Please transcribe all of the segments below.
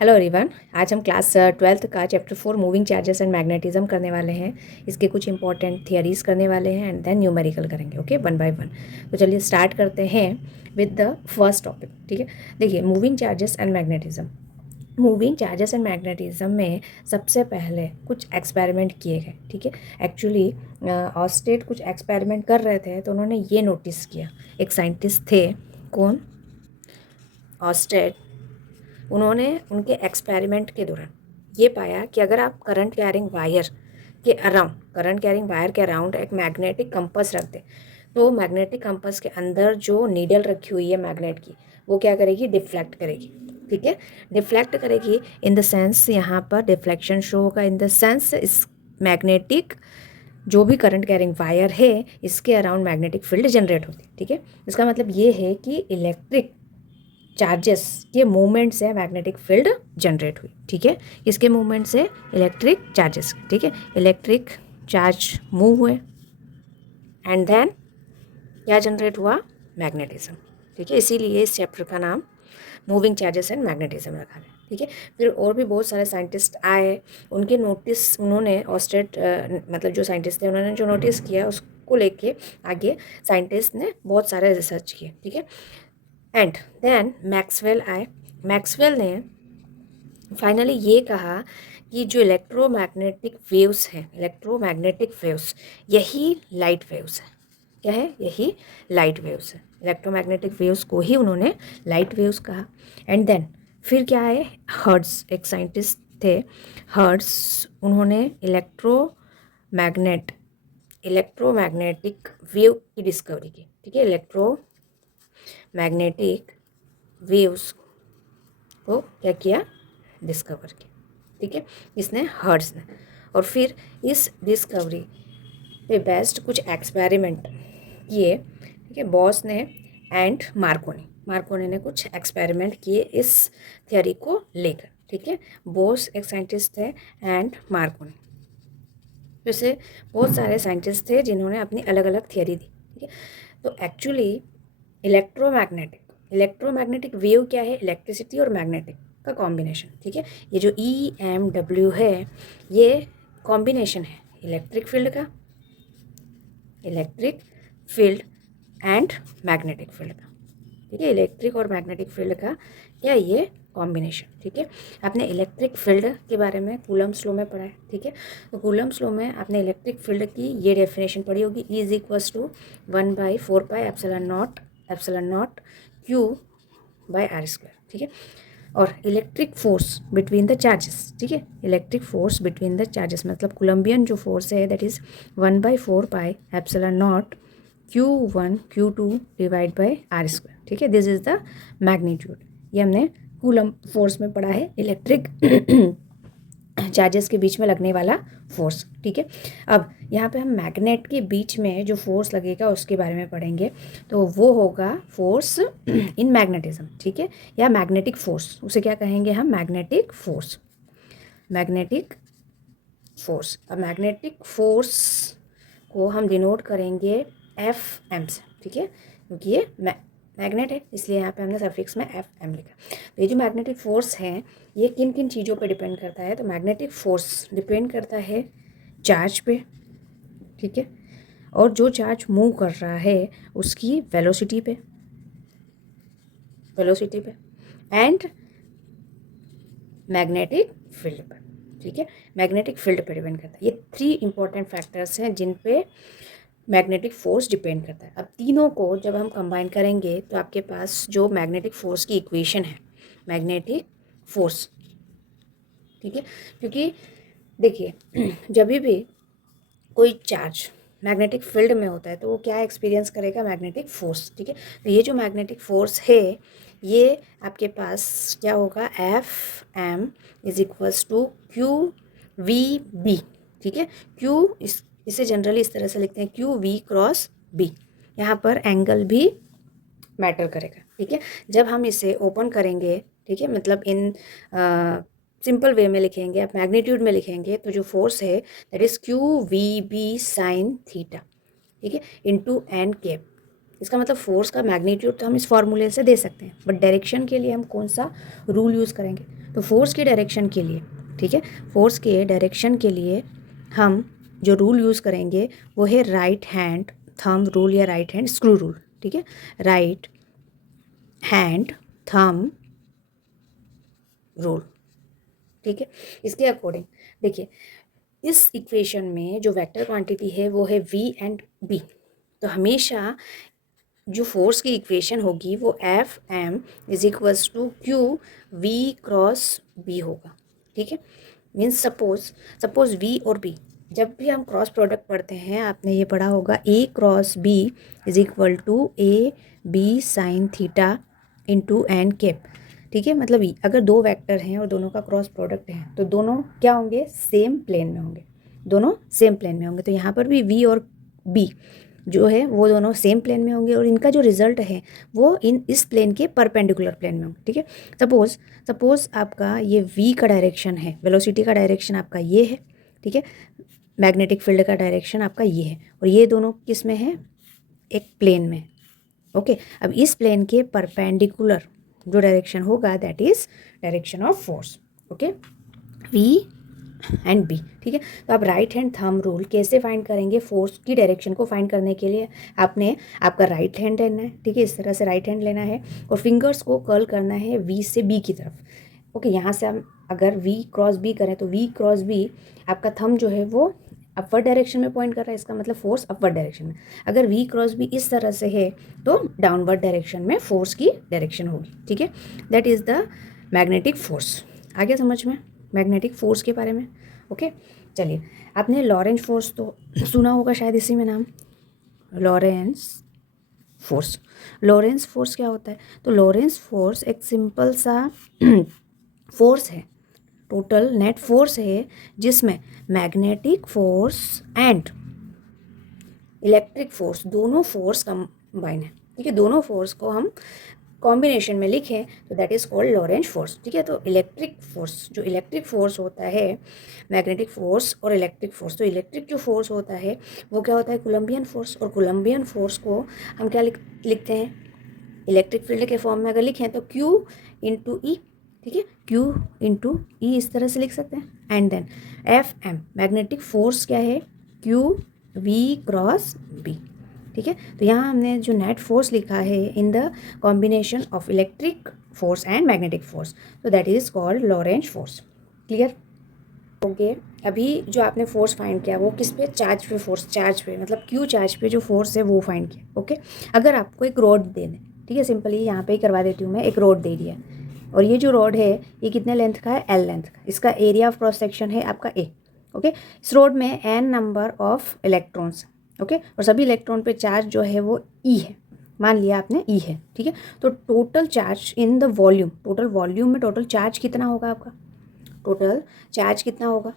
Hello everyone, आज हम class 12th का chapter 4 moving charges and magnetism करने वाले हैं। इसके कुछ इंपॉर्टेंट थियरीज करने वाले हैं एंड देन न्यूमेरिकल करेंगे। Okay, one by one. तो चलिए स्टार्ट करते हैं विद द फर्स्ट टॉपिक। ठीक है, देखिए moving charges and magnetism. Moving charges and magnetism में सबसे पहले कुछ एक्सपेरिमेंट किए गए। ठीक है, एक्चुअली ऑस्टेट कुछ एक्सपेरिमेंट कर रहे थे तो उन्होंने ये नोटिस किया। एक साइंटिस्ट थे, कौन? ऑस्टेट। उन्होंने उनके एक्सपेरिमेंट के दौरान ये पाया कि अगर आप करंट कैरिंग वायर के अराउंड एक मैग्नेटिक कंपास रख दें तो मैग्नेटिक कंपास के अंदर जो नीडल रखी हुई है मैग्नेट की, वो क्या करेगी? डिफ्लेक्ट करेगी। ठीक है, डिफ्लेक्ट करेगी इन द सेंस, यहाँ पर डिफ्लेक्शन शो होगा इन द सेंस इस मैग्नेटिक जो भी करंट कैरिंग वायर है इसके अराउंड मैग्नेटिक फील्ड जनरेट होती है। ठीक है, इसका मतलब ये है कि इलेक्ट्रिक चार्जेस के मूवमेंट से मैग्नेटिक फील्ड जनरेट हुई। ठीक है, इसके मूवमेंट से इलेक्ट्रिक चार्जेस। ठीक है, इलेक्ट्रिक चार्ज मूव हुए एंड देन क्या जनरेट हुआ? मैग्नेटिज्म। ठीक है, इसीलिए इस चैप्टर का नाम मूविंग चार्जेस एंड मैग्नेटिज्म रखा है। ठीक है, फिर और भी बहुत सारे साइंटिस्ट आए, उनके नोटिस उन्होंने ऑस्टेट मतलब जो साइंटिस्ट थे उन्होंने जो नोटिस किया उसको लेके आगे साइंटिस्ट ने बहुत सारे रिसर्च किए। ठीक है, एंड देन मैक्सवेल आए। मैक्सवेल ने फाइनली ये कहा कि जो इलेक्ट्रोमैग्नेटिक वेव्स यही लाइट वेव्स है। क्या है? यही लाइट वेव्स है। इलेक्ट्रोमैग्नेटिक वेव्स को ही उन्होंने लाइट वेव्स कहा। एंड देन फिर क्या है? हर्ट्ज, एक साइंटिस्ट थे हर्ट्ज, उन्होंने इलेक्ट्रोमैग्नेटिक वेव की डिस्कवरी की। ठीक है, इलेक्ट्रोमैग्नेटिक वेव्स को क्या किया? डिस्कवर किया। ठीक है, इसने हर्ट्ज ने। और फिर इस डिस्कवरी पे बेस्ड कुछ एक्सपेरिमेंट किए। ठीक है, बॉस ने एंड मार्कोनी ने कुछ एक्सपेरिमेंट किए इस थियोरी को लेकर। ठीक है, बॉस एक साइंटिस्ट थे एंड मार्कोनी, जैसे बहुत सारे साइंटिस्ट थे जिन्होंने अपनी अलग अलग थियोरी दी। ठीक है, तो एक्चुअली इलेक्ट्रोमैग्नेटिक वेव क्या है? इलेक्ट्रिसिटी और मैग्नेटिक का कॉम्बिनेशन। ठीक है, ये जो EMW है ये कॉम्बिनेशन है electric field and magnetic field का। ठीक है, इलेक्ट्रिक और मैग्नेटिक फील्ड का क्या ये कॉम्बिनेशन। ठीक है, आपने इलेक्ट्रिक फील्ड के बारे में कूलम्ब्स लॉ में पढ़ा है। ठीक है, तो कूलम्ब्स लॉ में आपने इलेक्ट्रिक फील्ड की ये डेफिनेशन पढ़ी होगी, E = 1/4πε0 Q/r²। ठीक है, और electric force between the charges. ठीक है, electric force between the charges मतलब कोलम्बियन जो फोर्स है that is 1/4πε0 Q1 Q2 /r²। ठीक है, दिस इज द मैग्नीट्यूड। ये हमने कूलम फोर्स में पढ़ा है, इलेक्ट्रिक चार्जेस के बीच में लगने वाला फोर्स। ठीक है, अब यहाँ पे हम मैग्नेट के बीच में जो फोर्स लगेगा उसके बारे में पढ़ेंगे, तो वो होगा फोर्स इन मैग्नेटिज्म। ठीक है, या मैग्नेटिक फोर्स, उसे क्या कहेंगे हम? Magnetic force. अब मैग्नेटिक फोर्स को हम डिनोट करेंगे FM से। ठीक है, क्योंकि ये मैग्नेट है इसलिए यहाँ पे हमने सफिक्स में FM लिखा। तो ये जो मैग्नेटिक फोर्स है ये किन किन चीज़ों पे डिपेंड करता है? तो मैग्नेटिक फोर्स डिपेंड करता है चार्ज पे। ठीक है, और जो चार्ज मूव कर रहा है उसकी वेलोसिटी पे एंड मैग्नेटिक फील्ड पर। ठीक है, मैग्नेटिक फील्ड पे डिपेंड करता है। ये 3 इंपॉर्टेंट फैक्टर्स हैं जिन पे मैग्नेटिक फोर्स डिपेंड करता है। अब तीनों को जब हम कंबाइन करेंगे तो आपके पास जो मैग्नेटिक फोर्स की इक्वेशन है, मैग्नेटिक फोर्स। ठीक है, क्योंकि देखिए जब भी कोई चार्ज मैग्नेटिक फील्ड में होता है तो वो क्या एक्सपीरियंस करेगा? Magnetic force. ठीक है, तो ये जो मैग्नेटिक फोर्स है ये आपके पास क्या होगा? FM = QVB। ठीक है, इसे जनरली इस तरह से लिखते हैं QV×B। यहाँ पर एंगल भी मैटर करेगा। ठीक है, जब हम इसे ओपन करेंगे, ठीक है, मतलब इन सिंपल वे में लिखेंगे, आप मैग्नीट्यूड में लिखेंगे तो जो फोर्स है दैट इज़ QVB sin θ। ठीक है, × n कैप। इसका मतलब फोर्स का मैग्नीट्यूड तो हम इस फॉर्मूले से दे सकते हैं, बट डायरेक्शन के लिए हम कौन सा रूल यूज़ करेंगे? तो फोर्स के डायरेक्शन के लिए, ठीक है, फोर्स के डायरेक्शन के लिए हम जो रूल यूज़ करेंगे वो है राइट हैंड थंब रूल या राइट हैंड स्क्रू रूल, ठीक है, राइट हैंड थंब रूल, ठीक है। इसके अकॉर्डिंग देखिए, इस इक्वेशन में जो वेक्टर क्वांटिटी है वो है v एंड b, तो हमेशा जो फोर्स की इक्वेशन होगी वो F M is equals to Q V cross B होगा, ठीक है। मीन्स सपोज वी और बी, जब भी हम क्रॉस प्रोडक्ट पढ़ते हैं आपने ये पढ़ा होगा A cross B is equal to A B sine theta into n cap, ठीक है। मतलब अगर दो वेक्टर हैं और दोनों का क्रॉस प्रोडक्ट है तो दोनों क्या होंगे? सेम प्लेन में होंगे, दोनों सेम प्लेन में होंगे। तो यहाँ पर भी वी और बी जो है वो दोनों सेम प्लेन में होंगे और इनका जो रिजल्ट है वो इस प्लेन के परपेंडिकुलर प्लेन में होंगे, ठीक है। सपोज आपका ये v का डायरेक्शन है, वेलोसिटी का डायरेक्शन आपका ये है, ठीक है, मैग्नेटिक फील्ड का डायरेक्शन आपका ये है और ये दोनों किस में है? एक प्लेन में, ओके। अब इस प्लेन के परपेंडिकुलर जो डायरेक्शन होगा that is direction of force, okay, v and B, ठीक है। तो आप राइट हैंड थंब रूल कैसे फाइंड करेंगे? फोर्स की डायरेक्शन को फाइंड करने के लिए आपने आपका राइट हैंड लेना है, ठीक है, इस तरह से राइट हैंड लेना है और फिंगर्स को कर्ल करना है वी से बी की तरफ, ओके। यहाँ से हम अगर वी क्रॉस बी करें तो वी क्रॉस बी आपका थंब जो है वो अपवर्ड डायरेक्शन में पॉइंट कर रहा है, इसका मतलब फोर्स अपवर्ड डायरेक्शन में। अगर वी क्रॉस बी इस तरह से है तो डाउनवर्ड डायरेक्शन में फोर्स की डायरेक्शन होगी, ठीक है। That is the magnetic force. आ गया समझ में मैग्नेटिक फोर्स के बारे में? ओके, चलिए, आपने लॉरेंस फोर्स तो सुना होगा शायद, इसी में नाम लॉरेंस फोर्स। लॉरेंस फोर्स क्या होता है? तो लॉरेंस फोर्स एक सिंपल सा फोर्स है, टोटल नेट फोर्स है जिसमें magnetic force and electric force दोनों फोर्स कंबाइन है, ठीक है। दोनों फोर्स को हम कॉम्बिनेशन में लिखें तो that is called Lorentz force, ठीक है। तो इलेक्ट्रिक फोर्स, जो इलेक्ट्रिक फोर्स होता है, मैग्नेटिक फोर्स और इलेक्ट्रिक फोर्स, तो इलेक्ट्रिक जो फोर्स होता है वो क्या होता है? Coulombian force. और कोलम्बियन फोर्स को हम क्या लिखते हैं? इलेक्ट्रिक फील्ड के फॉर्म में अगर लिखें तो Q इंटू ई, ठीक है, Q इंटू ई इस तरह से लिख सकते हैं। And then F M magnetic force क्या है? Q V क्रॉस B, ठीक है। तो यहाँ हमने जो नेट फोर्स लिखा है in the combination of electric force and magnetic force, तो that is called Lorentz force. Clear? Okay, अभी जो आपने फोर्स फाइंड किया वो किस पे? चार्ज पे फोर्स, चार्ज पे, मतलब क्यू चार्ज पे जो फोर्स है वो फाइंड किया, ओके। अगर आपको एक रोड दे दें, ठीक है, सिंपली यहाँ पे ही करवा देती हूँ मैं, एक रोड दे दिया और ये जो रोड है ये कितने लेंथ का है? L लेंथ का। इसका एरिया ऑफ क्रॉस सेक्शन है आपका A, ओके। इस रोड में n number of electrons, okay, और सभी इलेक्ट्रॉन पे चार्ज जो है वो E है, मान लिया आपने E है, ठीक है। तो total charge in the volume, total volume में टोटल चार्ज कितना होगा आपका? टोटल चार्ज कितना होगा?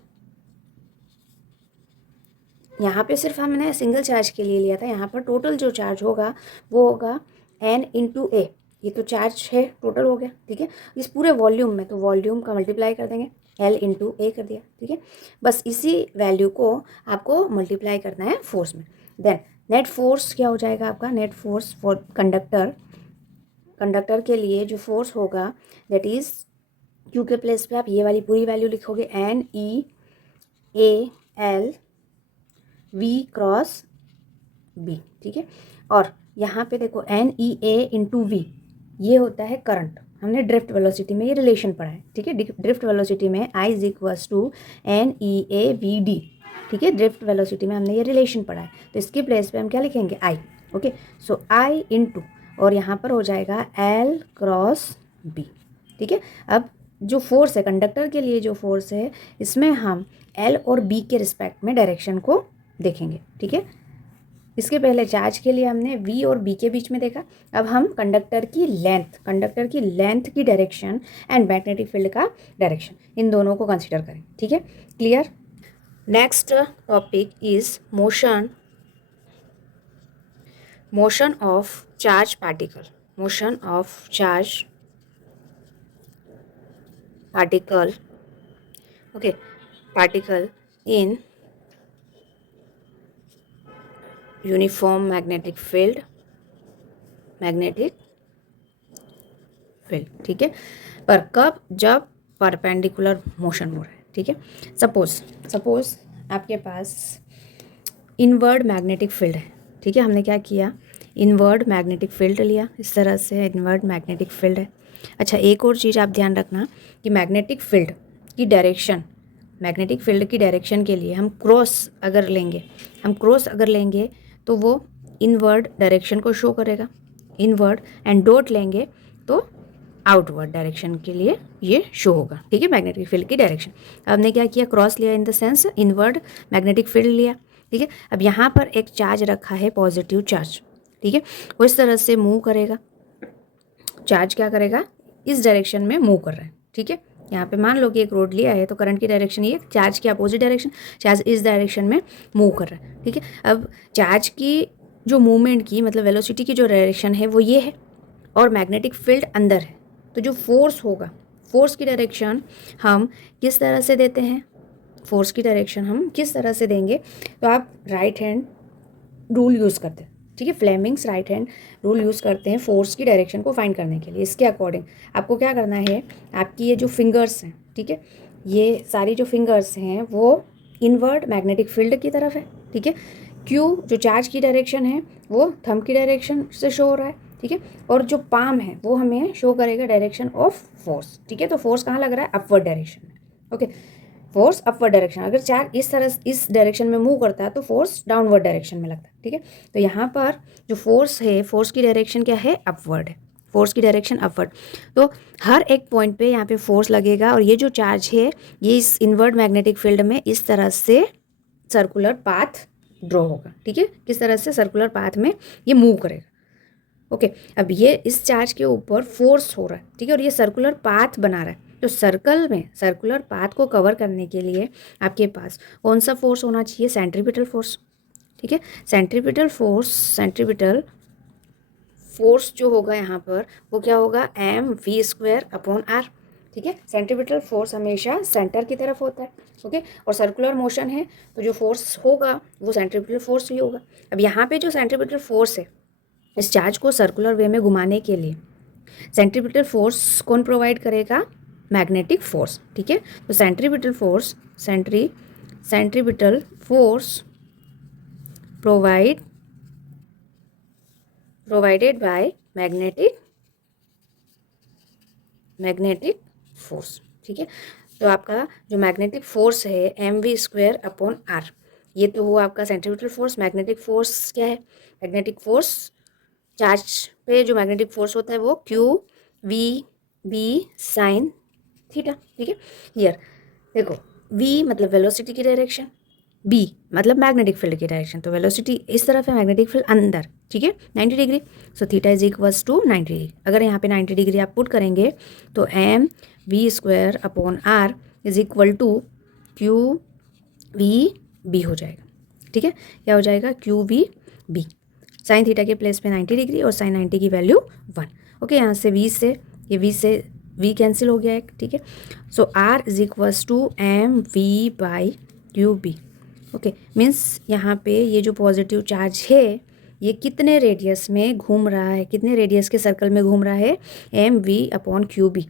यहाँ पे सिर्फ हमने सिंगल चार्ज के लिए लिया था, यहाँ पर टोटल जो चार्ज होगा वो होगा n इंटू ए। ये तो चार्ज है, टोटल हो गया, ठीक है। इस पूरे वॉल्यूम में तो वॉल्यूम का मल्टीप्लाई कर देंगे, L इंटू ए कर दिया, ठीक है। बस इसी वैल्यू को आपको मल्टीप्लाई करना है फोर्स में। देन नेट फोर्स क्या हो जाएगा आपका? नेट फोर्स फॉर कंडक्टर के लिए जो फोर्स होगा दैट इज़ क्यू के प्लेस पे आप ये वाली पूरी वैल्यू लिखोगे, NE/AL V क्रॉस B, ठीक है। और यहाँ पे देखो NEA इंटू V, ये होता है करंट। हमने ड्रिफ्ट वेलोसिटी में ये रिलेशन पढ़ा है, ठीक है। ड्रिफ्ट वेलोसिटी में I is equals to NEAVD, ठीक है। ड्रिफ्ट वेलोसिटी में हमने ये रिलेशन पढ़ा है, तो इसकी प्लेस पे हम क्या लिखेंगे? I, okay. So I into और यहाँ पर हो जाएगा L क्रॉस B, ठीक है। अब जो फोर्स है कंडक्टर के लिए, जो फोर्स है इसमें हम L और B के रिस्पेक्ट में डायरेक्शन को देखेंगे, ठीक है। इसके पहले चार्ज के लिए हमने V और B के बीच में देखा, अब हम कंडक्टर की लेंथ की डायरेक्शन एंड मैग्नेटिक फील्ड का डायरेक्शन, इन दोनों को कंसीडर करें, ठीक है। Clear? Next topic is motion of charge particle. Motion of charge particle, okay, particle in uniform magnetic field magnetic field, ठीक है। पर कब? जब परपेंडिकुलर मोशन हो रहा है, ठीक है। सपोज आपके पास इनवर्ड मैग्नेटिक फील्ड है, ठीक है। हमने क्या किया, इनवर्ड मैग्नेटिक फील्ड लिया, इस तरह से इनवर्ड मैग्नेटिक फील्ड है। अच्छा, एक और चीज़ आप ध्यान रखना कि मैग्नेटिक फील्ड की डायरेक्शन के लिए हम क्रॉस अगर लेंगे तो वो इनवर्ड डायरेक्शन को शो करेगा, इनवर्ड, एंड डॉट लेंगे तो आउटवर्ड डायरेक्शन के लिए ये शो होगा, ठीक है, मैग्नेटिक फील्ड की डायरेक्शन। हमने क्या किया, क्रॉस लिया, in the sense inward magnetic field लिया, ठीक है। अब यहाँ पर एक चार्ज रखा है, पॉजिटिव चार्ज, ठीक है, वो इस तरह से मूव करेगा। चार्ज क्या करेगा, इस डायरेक्शन में मूव कर रहा है, ठीक है। यहाँ पे मान लो कि एक रोड लिया है तो करंट की डायरेक्शन ये, चार्ज की अपोजिट डायरेक्शन, चार्ज इस डायरेक्शन में मूव कर रहा है, ठीक है। अब चार्ज की जो मूवमेंट की मतलब वेलोसिटी की जो डायरेक्शन है वो ये है, और मैग्नेटिक फील्ड अंदर है, तो जो फोर्स होगा, फोर्स की डायरेक्शन हम किस तरह से देते हैं, फोर्स की डायरेक्शन हम किस तरह से देंगे, तो आप राइट हैंड रूल यूज़ करते हैं, ठीक है। Fleming's right hand rule use करते हैं फोर्स की डायरेक्शन को फाइंड करने के लिए। इसके अकॉर्डिंग आपको क्या करना है, आपकी ये जो फिंगर्स हैं, ठीक है, ये सारी जो फिंगर्स हैं वो इनवर्ड मैग्नेटिक फील्ड की तरफ है, ठीक है। क्यू जो चार्ज की डायरेक्शन है वो थंब की डायरेक्शन से शो हो रहा है, ठीक है, और जो पाम है वो हमें शो करेगा डायरेक्शन ऑफ फोर्स, ठीक है। तो फोर्स कहाँ लग रहा है, अपवर्ड डायरेक्शन में, ओके। फोर्स अपवर्ड डायरेक्शन, अगर चार्ज इस डायरेक्शन में मूव करता है तो फोर्स डाउनवर्ड डायरेक्शन में लगता है, ठीक है। तो यहाँ पर जो फोर्स है, फोर्स की डायरेक्शन क्या है, अपवर्ड है, फोर्स की डायरेक्शन अपवर्ड। तो हर एक पॉइंट पे यहाँ पे फोर्स लगेगा, और ये जो चार्ज है ये इस इनवर्ड मैग्नेटिक फील्ड में इस तरह से सर्कुलर पाथ ड्रॉ होगा, ठीक है। किस तरह से, सर्कुलर पाथ में ये मूव करेगा, ओके। अब ये इस चार्ज के ऊपर फोर्स हो रहा है, ठीक है, और ये सर्कुलर पाथ बना रहा है। तो सर्कुलर पाथ को कवर करने के लिए आपके पास कौन सा फोर्स होना चाहिए, सेंट्रीपिटल फोर्स, ठीक है। सेंट्रीपिटल फोर्स जो होगा यहाँ पर वो क्या होगा, mv²/r, ठीक है। सेंट्रीपिटल फोर्स हमेशा सेंटर की तरफ होता है, ओके। और सर्कुलर मोशन है तो जो फोर्स होगा वो सेंट्रीपिटल फोर्स ही होगा। अब यहाँ पे जो सेंट्रीपिटल फोर्स है, इस चार्ज को सर्कुलर वे में घुमाने के लिए सेंट्रीपिटल फोर्स कौन प्रोवाइड करेगा, मैग्नेटिक फोर्स, ठीक है। तो centripetal force provided by magnetic force, ठीक है। तो आपका जो मैग्नेटिक फोर्स है mv²/r, ये तो हुआ आपका सेंट्रीपिटल फोर्स। मैग्नेटिक फोर्स क्या है, मैग्नेटिक फोर्स चार्ज पे जो मैग्नेटिक फोर्स होता है वो QVB sin थीटा, ठीक है। हियर देखो, V मतलब वेलोसिटी की डायरेक्शन, B मतलब मैग्नेटिक फील्ड की डायरेक्शन, तो वेलोसिटी इस तरफ है, मैग्नेटिक फील्ड अंदर, ठीक है, 90 degree. So theta is equals to 90 degree. अगर यहाँ पे 90 डिग्री आप पुट करेंगे तो mv²/r is equal to QVB हो जाएगा, ठीक है। क्या हो जाएगा, QVB, साइन थीटा के प्लेस पे 90 डिग्री और साइन 90 की वैल्यू 1, ओके। यहाँ से V कैंसिल हो गया एक, ठीक है। So R is equals to mv/QB, okay. Means यहाँ पे ये जो पॉजिटिव चार्ज है ये कितने रेडियस में घूम रहा है, कितने रेडियस के सर्कल में घूम रहा है, mv/QB।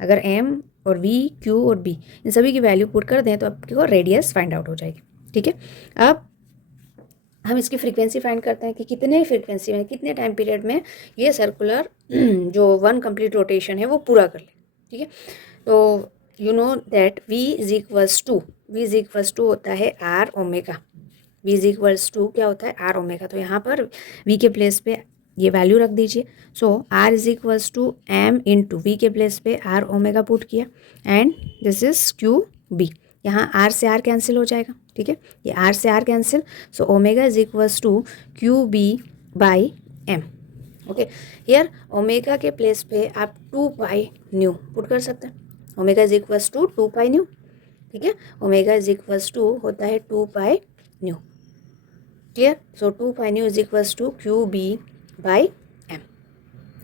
अगर m और v, q और b इन सभी की वैल्यू पुट कर दें तो आपको रेडियस फाइंड आउट हो जाएगी, ठीक है। अब हम इसकी फ्रीक्वेंसी फाइंड करते हैं कि कितने फ्रीक्वेंसी में, कितने टाइम पीरियड में ये सर्कुलर जो 1 कंप्लीट रोटेशन है वो पूरा कर ले, ठीक है। तो you know that V is equals to होता है R omega. V is equals to क्या होता है, R ओमेगा। तो यहाँ पर V के प्लेस पे ये वैल्यू रख दीजिए। So R is equals to M into V के प्लेस पे R ओमेगा पुट किया, एंड दिस इज QB। यहाँ R से R कैंसिल हो जाएगा, ठीक है, ये R से R cancel. So omega is equals to QB/M, okay. Here omega के प्लेस पे आप 2π/न्यू पुट कर सकते हैं। ओमेगा इज इक्वल्स टू 2π/न्यू, ठीक है। ओमेगा इज इक्वल्स टू होता है 2π/न्यू, क्लियर। सो 2π/न्यू is equals to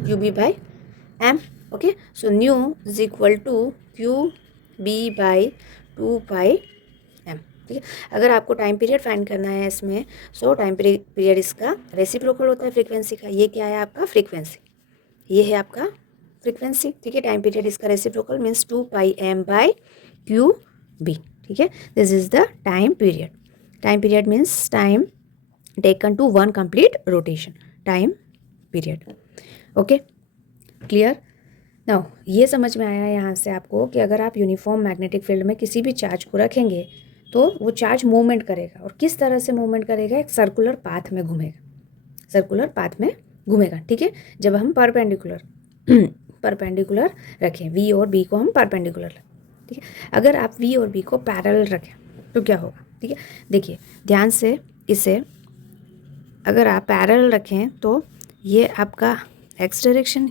QB/M, okay. So nu is equal to QB/2πM, ठीक है। अगर आपको टाइम पीरियड फाइंड करना है इसमें, सो टाइम पीरियड इसका रेसिप्रोकल होता है फ्रीक्वेंसी का। ये क्या है आपका फ्रीक्वेंसी, ये है आपका फ्रीक्वेंसी, ठीक है। टाइम पीरियड इसका रेसिप्रोकल मीन्स 2πm/QB, ठीक है। This is the time period. Time period means time taken to one complete rotation, time period. Okay, clear. Now ये समझ में आया यहाँ से आपको कि अगर आप यूनिफॉर्म मैग्नेटिक फील्ड में किसी भी चार्ज को रखेंगे तो वो चार्ज मूवमेंट करेगा, और किस तरह से मूवमेंट करेगा, एक सर्कुलर पाथ में घूमेगा, सर्कुलर पाथ में घूमेगा, ठीक है। जब हम परपेंडिकुलर परपेंडिकुलर रखें, वी और बी को हम परपेंडिकुलर रखें, ठीक है। अगर आप वी और बी को पैरेलल रखें तो क्या होगा, ठीक है। देखिए ध्यान से, इसे अगर आप पैरेलल रखें तो ये आपका एक्स डायरेक्शन,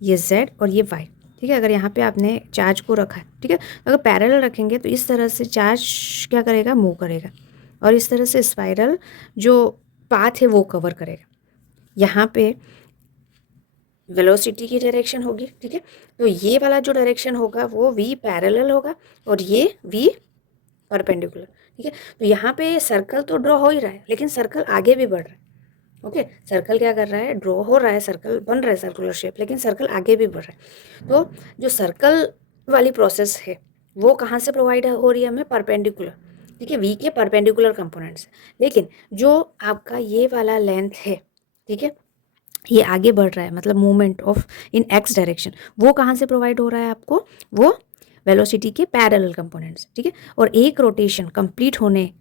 ये जेड और ये वाई, ठीक है। अगर यहाँ पे आपने चार्ज को रखा है, ठीक है, अगर पैरेलल रखेंगे तो इस तरह से चार्ज क्या करेगा, मूव करेगा, और इस तरह से स्पाइरल जो पाथ है वो कवर करेगा। यहाँ पे वेलोसिटी की डायरेक्शन होगी, ठीक है। तो ये वाला जो डायरेक्शन होगा वो वी पैरेलल होगा और ये वी परपेंडिकुलर, ठीक है। तो यहाँ पे सर्कल तो ड्रॉ हो ही रहा है, लेकिन सर्कल आगे भी बढ़ रहा है। ओके, सर्कल क्या कर रहा है, ड्रॉ हो रहा है, सर्कल बन रहा है, सर्कुलर शेप, लेकिन सर्कल आगे भी बढ़ रहा है। तो जो सर्कल वाली प्रोसेस है वो कहाँ से प्रोवाइड हो रही है हमें, परपेंडिकुलर, ठीक है, वी के परपेंडिकुलर कंपोनेंट्स। लेकिन जो आपका ये वाला लेंथ है, ठीक है, ये आगे बढ़ रहा है, मतलब movement of in x direction, वो कहाँ से प्रोवाइड हो रहा है आपको, वो वेलोसिटी के पैरेलल कंपोनेंट्स, ठीक है। और एक रोटेशन कंप्लीट होने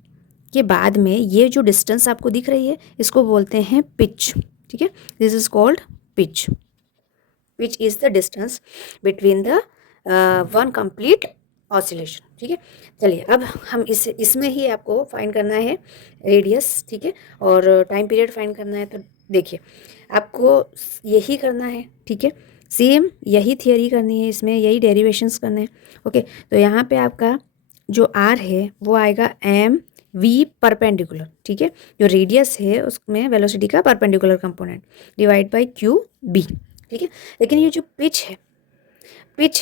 के बाद में ये जो डिस्टेंस आपको दिख रही है इसको बोलते हैं पिच, ठीक है। This is called pitch. Pitch is the distance between the one complete oscillation, ठीक है। चलिए अब हम इसमें ही आपको फाइंड करना है रेडियस, ठीक है, और टाइम पीरियड फाइंड करना है। तो देखिए आपको यही करना है, ठीक है, सेम यही थियरी करनी है, इसमें यही डेरिवेशंस करने हैं। ओके, तो यहाँ पे आपका जो आर है वो आएगा एम वी परपेंडिकुलर, ठीक है। जो रेडियस है उसमें वेलोसिटी का perpendicular component divide by Q B, ठीक है। लेकिन ये जो पिच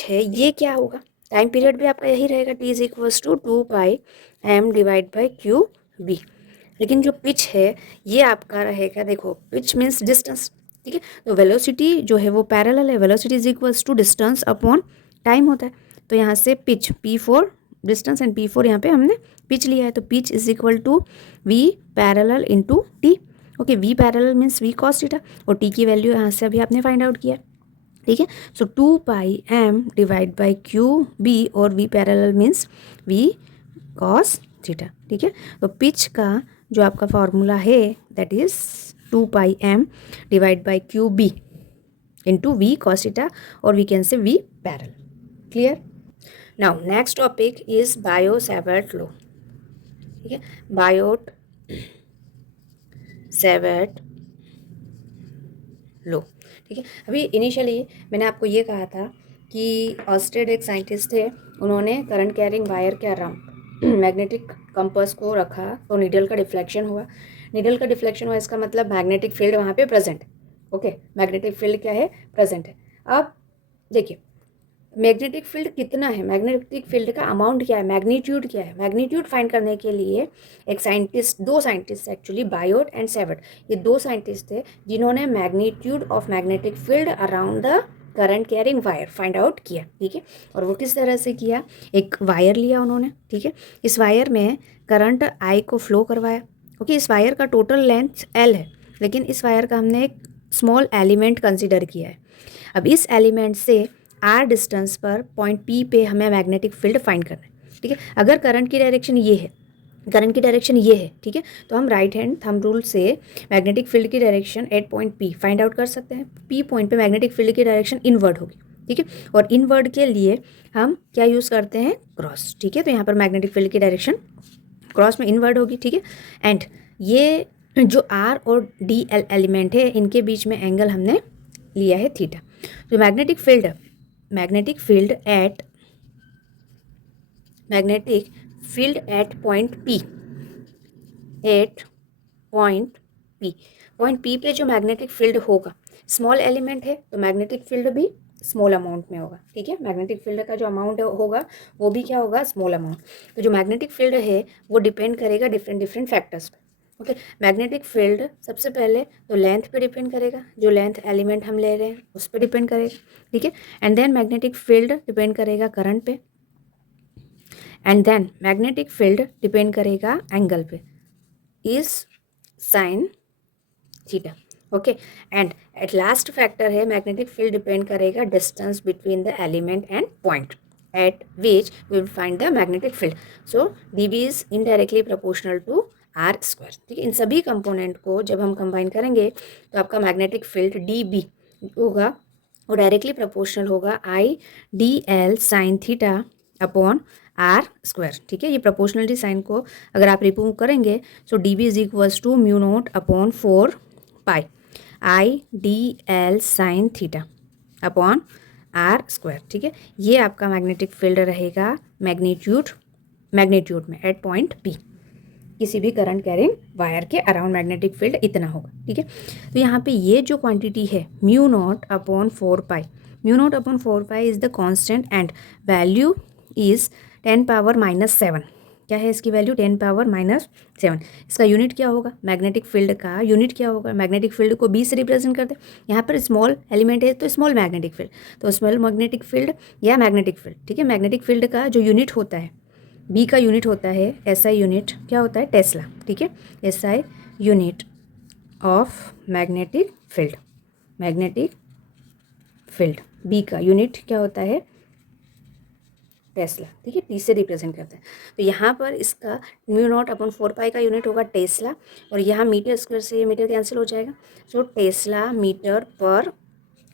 है ये क्या होगा, टाइम पीरियड भी आपका यही रहेगा, T is equals to 2πm divide by Q B. लेकिन जो पिच है ये आपका रहेगा, देखो पिच मीन्स डिस्टेंस, ठीक है। तो वेलोसिटी जो है वो पैरेलल है, velocity is equals to distance upon time होता है। तो यहाँ से pitch P4 distance and P4 यहाँ पे हमने पिच लिया है, तो pitch is equal to V parallel into T. Okay, V parallel means V cos theta, और टी की वैल्यू यहाँ से अभी आपने फाइंड आउट किया, ठीक है। So 2πm divide by Q B, और V parallel means V cos theta, ठीक है। तो पिच का जो आपका फॉर्मूला है that is 2πm divide by Q B into V cos theta, और we can say V parallel. Clear? Now next topic is Biot-Savart law, ठीक है, Biot-Savart law, ठीक है। अभी इनिशियली मैंने आपको ये कहा था कि ऑस्टेड एक साइंटिस्ट थे, उन्होंने करंट कैरिंग वायर के अराउंड मैग्नेटिक कंपास को रखा तो नीडल का डिफ्लेक्शन हुआ। नीडल का डिफ्लेक्शन हुआ इसका मतलब मैग्नेटिक फील्ड वहाँ पे प्रेजेंट है। ओके, मैग्नेटिक फील्ड क्या है, प्रेजेंट है। अब देखिए मैग्नेटिक फील्ड कितना है, मैग्नेटिक फील्ड का अमाउंट क्या है, मैग्नीट्यूड क्या है। मैग्नीट्यूड फाइंड करने के लिए एक साइंटिस्ट, दो scientist actually, Biot and Savart, ये दो साइंटिस्ट थे जिन्होंने magnitude of magnetic field around the current carrying wire find out किया, ठीक है। और वो किस तरह से किया, एक वायर लिया उन्होंने, ठीक है, इस वायर में करंट आई को फ्लो करवाया। ओके, इस वायर का टोटल लेंथ एल है, लेकिन इस वायर का हमने एक स्मॉल एलिमेंट कंसिडर किया है। अब इस एलिमेंट से आर डिस्टेंस पर पॉइंट पी पे हमें मैग्नेटिक फील्ड फाइंड करना है, ठीक है। अगर करंट की डायरेक्शन ये है, करंट की डायरेक्शन ये है, ठीक है, तो हम राइट हैंड थंब रूल से मैग्नेटिक फील्ड की direction at point P find out कर सकते हैं। पी पॉइंट पे मैग्नेटिक फील्ड की डायरेक्शन इनवर्ड होगी, ठीक है। और इनवर्ड के लिए हम क्या यूज़ करते हैं, क्रॉस, ठीक है। तो यहाँ पर मैग्नेटिक फील्ड की डायरेक्शन क्रॉस में इनवर्ड होगी, ठीक है। एंड ये जो आर और डी एल एलिमेंट है इनके बीच में एंगल हमने लिया है थीटा। तो magnetic field eight point P, point P पे जो मैग्नेटिक फील्ड होगा, स्मॉल एलिमेंट है तो मैग्नेटिक फील्ड भी स्मॉल अमाउंट में होगा, ठीक है। मैग्नेटिक फील्ड का जो अमाउंट होगा वो भी क्या होगा, स्मॉल अमाउंट। तो जो मैग्नेटिक फील्ड है वो डिपेंड करेगा डिफरेंट फैक्टर्स पे। ओके, मैग्नेटिक फील्ड सबसे पहले तो लेंथ पे डिपेंड करेगा, जो लेंथ एलिमेंट हम ले रहे हैं उस पर डिपेंड करेगा, ठीक है। And then magnetic field depend करेगा करंट पे, and then magnetic field depend करेगा एंगल पे, is sine theta. Okay, and at last factor है मैग्नेटिक फील्ड डिपेंड करेगा distance between the element and point at which we will find the magnetic field. So dB is indirectly proportional to R square, ठीक है। इन सभी component को जब हम combine करेंगे तो आपका मैग्नेटिक फील्ड dB होगा, वो डायरेक्टली प्रोपोर्शनल होगा I D L sine theta upon R square, ठीक है। ये प्रोपोर्शनलिटी साइन को अगर आप रिमूव करेंगे so dB is equals to mu naught upon 4 pi I D L sine theta upon R square, ठीक है। ये आपका मैग्नेटिक फील्ड रहेगा मैग्नीट्यूड में एट पॉइंट P, किसी भी करंट कैरिंग वायर के अराउंड मैग्नेटिक फील्ड इतना होगा, ठीक है। तो यहाँ पे ये जो क्वांटिटी है mu naught upon 4 pi, mu naught upon 4 pi is the constant and value is 10 power minus 7। क्या है इसकी वैल्यू, 10 पावर माइनस 7। इसका यूनिट क्या होगा, मैग्नेटिक फील्ड का यूनिट क्या होगा, मैग्नेटिक फील्ड को B से रिप्रेजेंट करते हैं। यहाँ पर स्मॉल एलिमेंट है तो स्मॉल मैग्नेटिक फील्ड, तो स्मॉल मैग्नेटिक फील्ड या मैग्नेटिक फील्ड, ठीक है। मैग्नेटिक फील्ड का जो यूनिट होता है, B का यूनिट होता है SI यूनिट, क्या होता है, टेस्ला, ठीक है। SI unit of magnetic field B का यूनिट क्या होता है, टेस्ला, ठीक है। T से रिप्रेजेंट करते हैं। तो यहाँ पर इसका म्यू नॉट अपॉन 4 पाई का यूनिट होगा टेस्ला, और यहाँ मीटर स्क्वायर से ये मीटर कैंसिल हो जाएगा, सो टेस्ला मीटर पर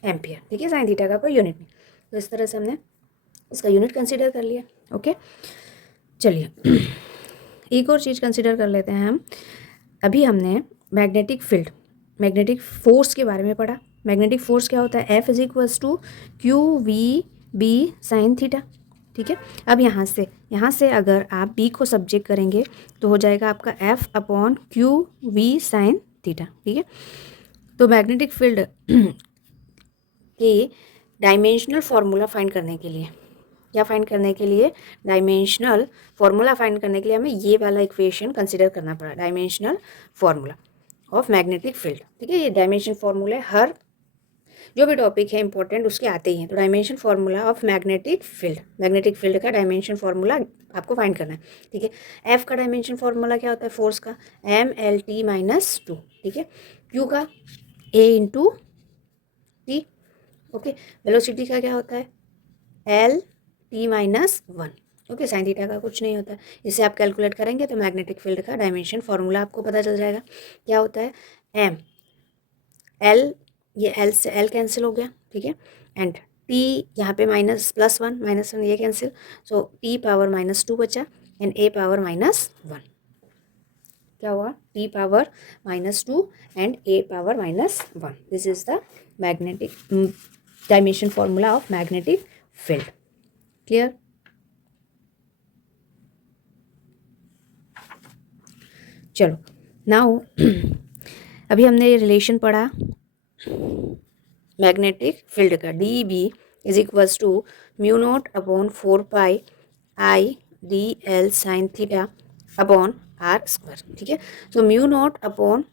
एम्पियर, ठीक है। साइन थीटा का कोई यूनिट नहीं, तो इस तरह से हमने इसका यूनिट कंसिडर कर लिया। ओके, चलिए एक और चीज़ कंसिडर कर लेते हैं हम। अभी हमने मैग्नेटिक फोर्स के बारे में पढ़ा। मैग्नेटिक फोर्स क्या होता है, F is equals to QVB sine theta, ठीक है। अब यहाँ से अगर आप B को सब्जेक्ट करेंगे तो हो जाएगा आपका F upon QV sign theta, ठीक है। तो मैग्नेटिक फील्ड के डायमेंशनल फार्मूला फाइंड करने के लिए, क्या फाइंड करने के लिए, डायमेंशनल फार्मूला फाइंड करने के लिए हमें ये वाला इक्वेशन कंसिडर करना पड़ा, dimensional formula of magnetic field, ठीक है। ये डायमेंशन फार्मूला हर जो भी टॉपिक है इंपॉर्टेंट उसके आते ही हैं। तो dimension formula of magnetic field का डायमेंशन फार्मूला आपको फाइंड करना है, ठीक है। एफ का डायमेंशन फार्मूला क्या होता है, फोर्स का MLT माइनस 2, ठीक है। क्यू का A into T, okay. Velocity का क्या होता है LT minus 1, okay. Sine theta का कुछ नहीं होता है, इसे आप कैलकुलेट करेंगे तो मैग्नेटिक फील्ड का डायमेंशन फार्मूला आपको पता चल जाएगा। क्या होता है ML, ये L से L कैंसिल हो गया, ठीक है। एंड T यहाँ पे -+1 ये कैंसिल, सो T पावर -2 बचा एंड A पावर -1, क्या हुआ, T power -2 and A power -1। This is the magnetic dimension formula of magnetic field. Clear? चलो नाउ अभी हमने ये रिलेशन पढ़ा मैग्नेटिक फील्ड का, DB is equals to mu naught upon 4 pi I D L sine theta upon R square, ठीक है। So mu naught upon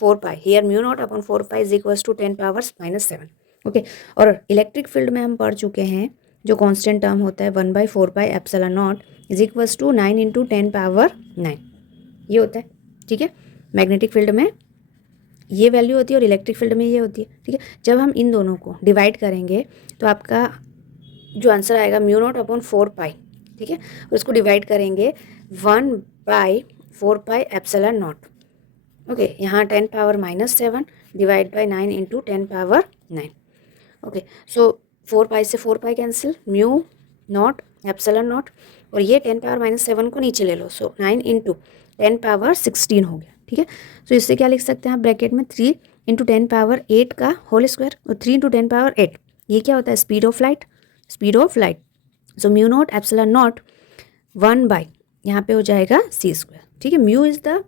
4 pi, here mu naught upon 4 pi is equals to 10 powers -7, okay. और electric field में हम पढ़ चुके हैं जो constant term होता है 1/4 pi epsilon naught is equals to 9 × 10 power 9, ये होता है, ठीक है। मैग्नेटिक फील्ड में ये वैल्यू होती है और इलेक्ट्रिक फील्ड में ये होती है, ठीक है। जब हम इन दोनों को डिवाइड करेंगे तो आपका जो आंसर आएगा म्यू नॉट अपॉन 4 पाई, ठीक है। और उसको डिवाइड करेंगे 1/4 पाई एप्सिलॉन नॉट, ओके। यहाँ 10 power -7 divide by 9 × 10 power 9, okay. So 4 pi से 4 pi cancel, mu naught epsilon naught, और ये 10 पावर -7 को नीचे ले लो, सो 9 × 10 पावर 16 हो गया, ठीक है। तो इससे क्या लिख सकते हैं आप, ब्रैकेट में 3 × 10 पावर 8 का होल स्क्वायर, और 3 × 10 पावर 8 ये क्या होता है, speed of light. So mu naught epsilon naught 1/, यहाँ पे हो जाएगा c², ठीक है। Mu is the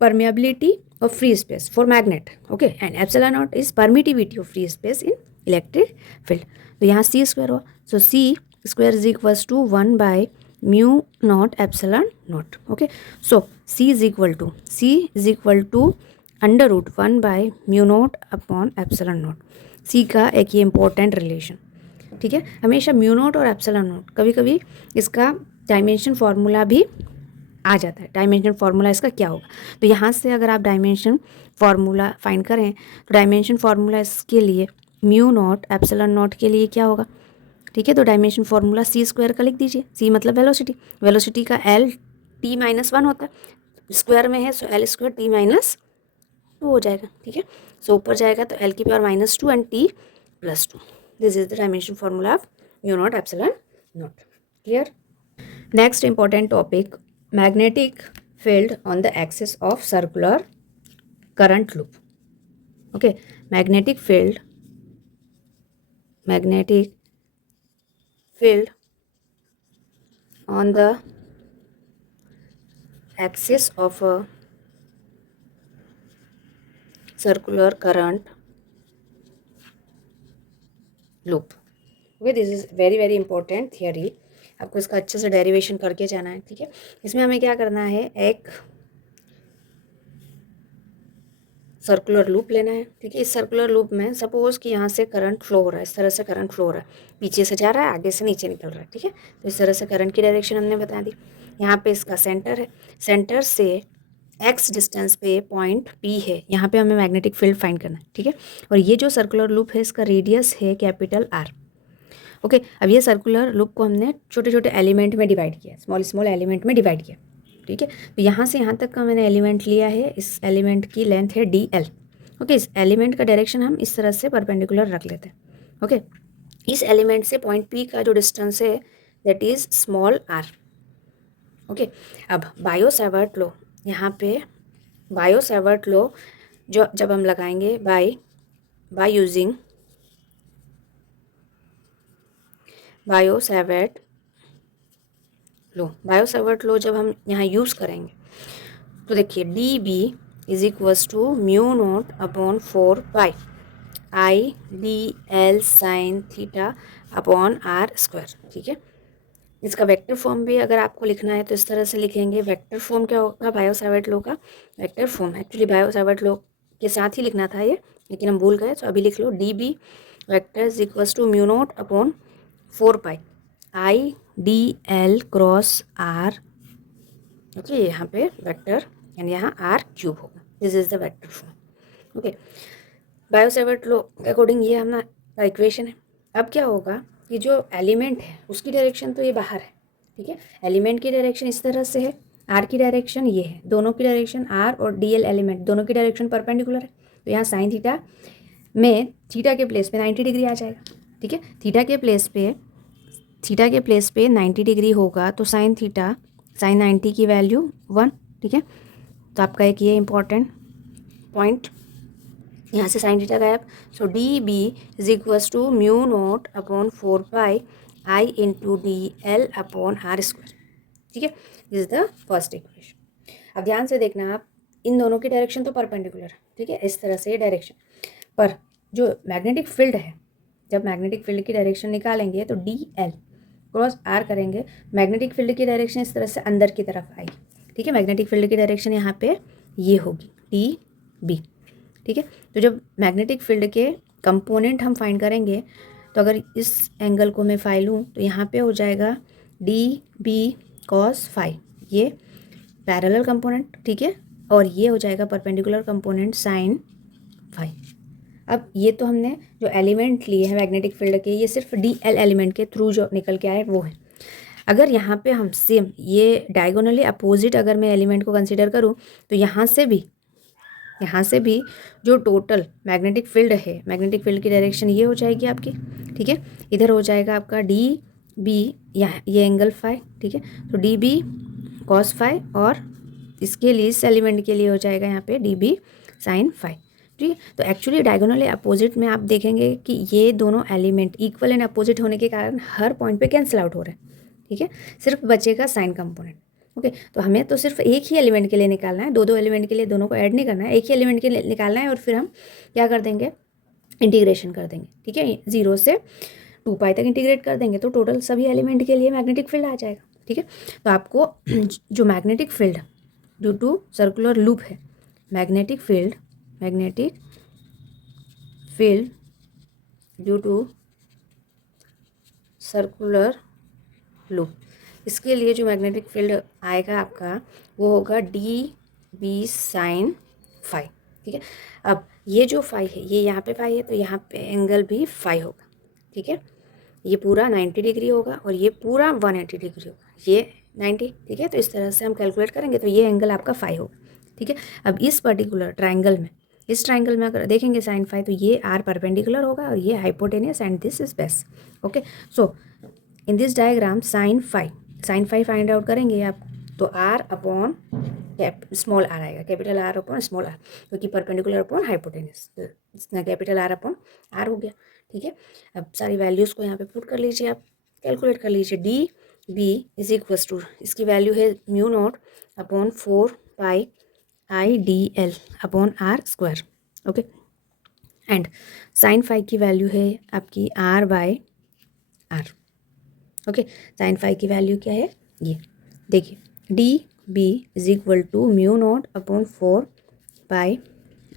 permeability of free space for magnet, okay, and epsilon naught is permittivity of free space in electric field. तो यहाँ सी स्क्वायर हुआ, so C square is equals to 1/μ0 ε0. Okay, so C is equal to √1/μ0/ε0. C का एक ये important relation, ठीक है। हमेशा μ0 और ε0, कभी कभी इसका डायमेंशन फार्मूला भी आ जाता है। डायमेंशन फार्मूला इसका क्या होगा, तो यहाँ से अगर आप डायमेंशन फार्मूला फाइंड करें तो डायमेंशन फार्मूला इसके लिए μ0 ε0 के लिए क्या होगा, ठीक है। तो डायमेंशन फार्मूला सी स्क्वायर का लिख दीजिए। सी मतलब वेलोसिटी, वेलोसिटी का एल टी माइनस 1 होता है, स्क्वायर में है, so L square T minus 2 हो जाएगा, ठीक है। सो ऊपर जाएगा तो एल की power -2 and T +2. This is the dimension formula of μ0 ε0. Clear. Next important topic, magnetic field on the axis of circular current loop. Okay, magnetic field on the axis of a circular current loop. Okay, this is very important theory. आपको इसका अच्छे से derivation करके जाना है, ठीक है। इसमें हमें क्या करना है, एक सर्कुलर लूप लेना है, ठीक है। इस सर्कुलर लूप में सपोज कि यहाँ से करंट फ्लो हो रहा है, इस तरह से करंट फ्लो हो रहा है, पीछे से जा रहा है, आगे से नीचे निकल रहा है, ठीक है। तो इस तरह से करंट की डायरेक्शन हमने बता दी। यहाँ पे इसका सेंटर है, सेंटर से एक्स डिस्टेंस पे पॉइंट पी है, यहाँ पे हमें मैग्नेटिक फील्ड फाइंड करना है, ठीक है। और ये जो सर्कुलर लूप है इसका रेडियस है कैपिटल आर। ओके, अब ये सर्कुलर लूप को हमने छोटे छोटे एलिमेंट में डिवाइड किया, स्मॉल एलिमेंट में डिवाइड किया, ठीक है। तो यहाँ से यहाँ तक का मैंने एलिमेंट लिया है, इस एलिमेंट की लेंथ है DL। ओके, इस एलिमेंट का डायरेक्शन हम इस तरह से परपेंडिकुलर रख लेते हैं। ओके, इस एलिमेंट से पॉइंट P का जो डिस्टेंस है that is small r। Okay, अब बायो सेवर्ट लॉ, यहाँ पे बायो सेवर्ट लॉ जो जब हम लगाएंगे by using Biot Savart law जब हम यहाँ यूज़ करेंगे तो देखिए DB is equals to μ0/4 IDL sin theta upon r², ठीक है। इसका वेक्टर फॉर्म भी अगर आपको लिखना है तो इस तरह से लिखेंगे। वेक्टर फॉर्म क्या होगा बायो सेवर्ट लॉ का, vector form actually bio Savart law के साथ ही लिखना था ये, लेकिन हम भूल गए, तो अभी लिख लो DB vector is equals to μ0/4 IDL cross r। Okay, यहाँ पे वेक्टर यानी यहाँ r³ होगा। This is the vector form. Okay, Biot Savart law के अकॉर्डिंग ये हमारा इक्वेशन है। अब क्या होगा कि जो एलिमेंट है उसकी डायरेक्शन तो ये बाहर है, ठीक है। एलिमेंट की डायरेक्शन इस तरह से है, r की डायरेक्शन ये है, दोनों की डायरेक्शन r और DL एलिमेंट दोनों की डायरेक्शन परपेंडिकुलर है। तो यहाँ साइन थीटा में थीटा के प्लेस पे 90 डिग्री आ जाएगा, ठीक है। थीटा के प्लेस पे 90 डिग्री होगा तो साइन 90 की वैल्यू 1, ठीक है। तो आपका एक ये इंपॉर्टेंट पॉइंट, यहाँ से साइन थीटा गायब। So DB is equals to μ0/4 I into DL upon r², ठीक है। This is the first equation. अब ध्यान से देखना आप, इन दोनों की डायरेक्शन तो परपेंडिकुलर है, ठीक है, इस तरह से ये डायरेक्शन, पर जो मैग्नेटिक फील्ड है, जब मैग्नेटिक फील्ड की डायरेक्शन निकालेंगे तो DL क्रॉस r करेंगे, मैग्नेटिक फील्ड की डायरेक्शन इस तरह से अंदर की तरफ आएगी, ठीक है। मैग्नेटिक फील्ड की डायरेक्शन यहाँ पे ये होगी DB, ठीक है। तो जब मैग्नेटिक फील्ड के कंपोनेंट हम फाइंड करेंगे तो अगर इस एंगल को मैं फाई लूँ तो यहाँ पे हो जाएगा DB cos फाई, ये पैरेलल कंपोनेंट, ठीक है, और ये हो जाएगा परपेंडिकुलर कंपोनेंट साइन फाई। अब ये तो हमने जो एलिमेंट लिए हैं मैग्नेटिक फील्ड के, ये सिर्फ DL एलिमेंट के थ्रू जो निकल के आए वो है। अगर यहाँ पे हम सेम ये डायगोनली अपोजिट अगर मैं एलिमेंट को कंसीडर करूँ तो यहाँ से भी जो टोटल मैग्नेटिक फील्ड है, मैग्नेटिक फील्ड की डायरेक्शन ये हो जाएगी आपकी, ठीक है। इधर हो जाएगा आपका DB, ये एंगल फाई, ठीक है। तो DB cos फाई, और इसके लिए इस एलिमेंट के लिए हो जाएगा यहाँ पे DB sin फाई, ठीक है। तो एक्चुअली डायगोनली अपोजिट में आप देखेंगे कि ये दोनों एलिमेंट इक्वल एंड अपोजिट होने के कारण हर पॉइंट पे कैंसिल आउट हो रहे हैं, ठीक है। सिर्फ बचेगा साइन कंपोनेंट। ओके, तो हमें तो सिर्फ एक ही एलिमेंट के लिए निकालना है, दो एलिमेंट के लिए दोनों को ऐड नहीं करना है, एक ही एलिमेंट के लिए निकालना है। और फिर हम क्या कर देंगे, इंटीग्रेशन कर देंगे, ठीक है, 0 से 2 पाई तक इंटीग्रेट कर देंगे तो टोटल सभी एलिमेंट के लिए मैग्नेटिक फील्ड आ जाएगा, ठीक है। तो आपको जो magnetic field due to circular loop है, magnetic field due to circular loop, इसके लिए जो मैग्नेटिक फील्ड आएगा आपका वो होगा dB साइन फाई, ठीक है। अब ये जो फाई है ये यहाँ पे फाई है तो यहाँ पे एंगल भी फाई होगा, ठीक है। ये पूरा 90 डिग्री होगा और ये पूरा 180 डिग्री होगा, ये 90, ठीक है। तो इस तरह से हम कैलकुलेट करेंगे तो ये एंगल आपका फाई होगा, ठीक है। अब इस पर्टिकुलर ट्राइंगल में, इस ट्राइंगल में अगर देखेंगे साइन फाई तो ये आर परपेंडिकुलर होगा और ये hypotenuse and this is base, okay. So in this diagram sine phi find out करेंगे आप तो आर अपॉन स्मॉल आर आएगा, capital R upon small R, क्योंकि perpendicular upon hypotenuse, capital R upon R हो गया, ठीक है। अब सारी वैल्यूज़ को यहाँ पे पुट कर लीजिए, आप कैलकुलेट कर लीजिए। D B is equals to, इसकी वैल्यू है mu naught upon 4 pi I D L upon R square, okay. And sine phi की वैल्यू है आपकी R by R, okay. Sine phi की वैल्यू क्या है ये देखिए, D B is equal to mu naught upon 4 pi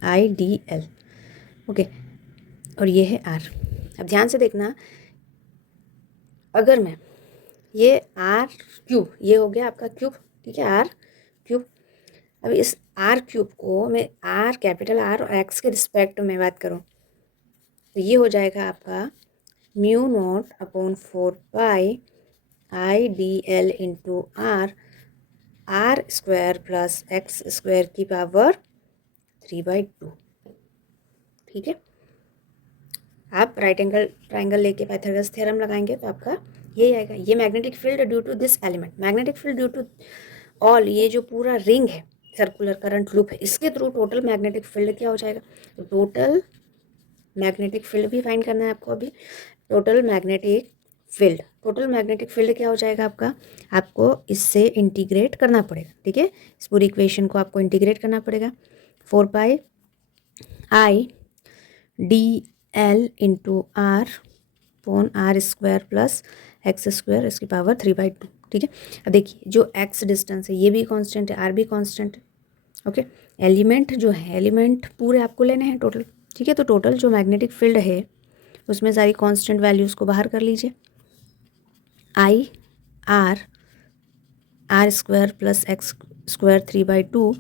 I D L, okay. और ये है आर। अब ध्यान से देखना, अगर मैं ये आर क्यूब, ये हो गया आपका क्यूब, ठीक है, आर क्यूब। अब इस आर क्यूब को मैं आर कैपिटल आर और एक्स के रिस्पेक्ट में बात करूँ तो ये हो जाएगा आपका mu naught upon 4 pi I D L into R square plus X square की पावर 3/2, ठीक है। आप राइट एंगल ट्राइंगल लेके पाइथागोरस थ्योरम लगाएंगे तो आपका यही आएगा। ये magnetic field due to this element, magnetic field due to all, ये जो पूरा रिंग है सर्कुलर करंट लूप है, इसके थ्रू टोटल मैग्नेटिक फील्ड क्या हो जाएगा। तो टोटल मैग्नेटिक फील्ड भी फाइंड करना है आपको अभी। टोटल मैग्नेटिक फील्ड क्या हो जाएगा आपका, आपको इससे इंटीग्रेट करना पड़ेगा, ठीक है। इस पूरी इक्वेशन को आपको इंटीग्रेट करना पड़ेगा। 4 pi I D L into R upon R square plus X square इसकी पावर 3/2, ठीक है। अब देखिए जो एक्स डिस्टेंस है ये भी कांस्टेंट है, आर भी कांस्टेंट है, ओके। एलिमेंट जो है, एलिमेंट पूरे आपको लेने हैं टोटल, ठीक है। तो टोटल जो मैग्नेटिक फील्ड है उसमें सारी कांस्टेंट वैल्यूज़ को बाहर कर लीजिए। आई R square plus X square 3/2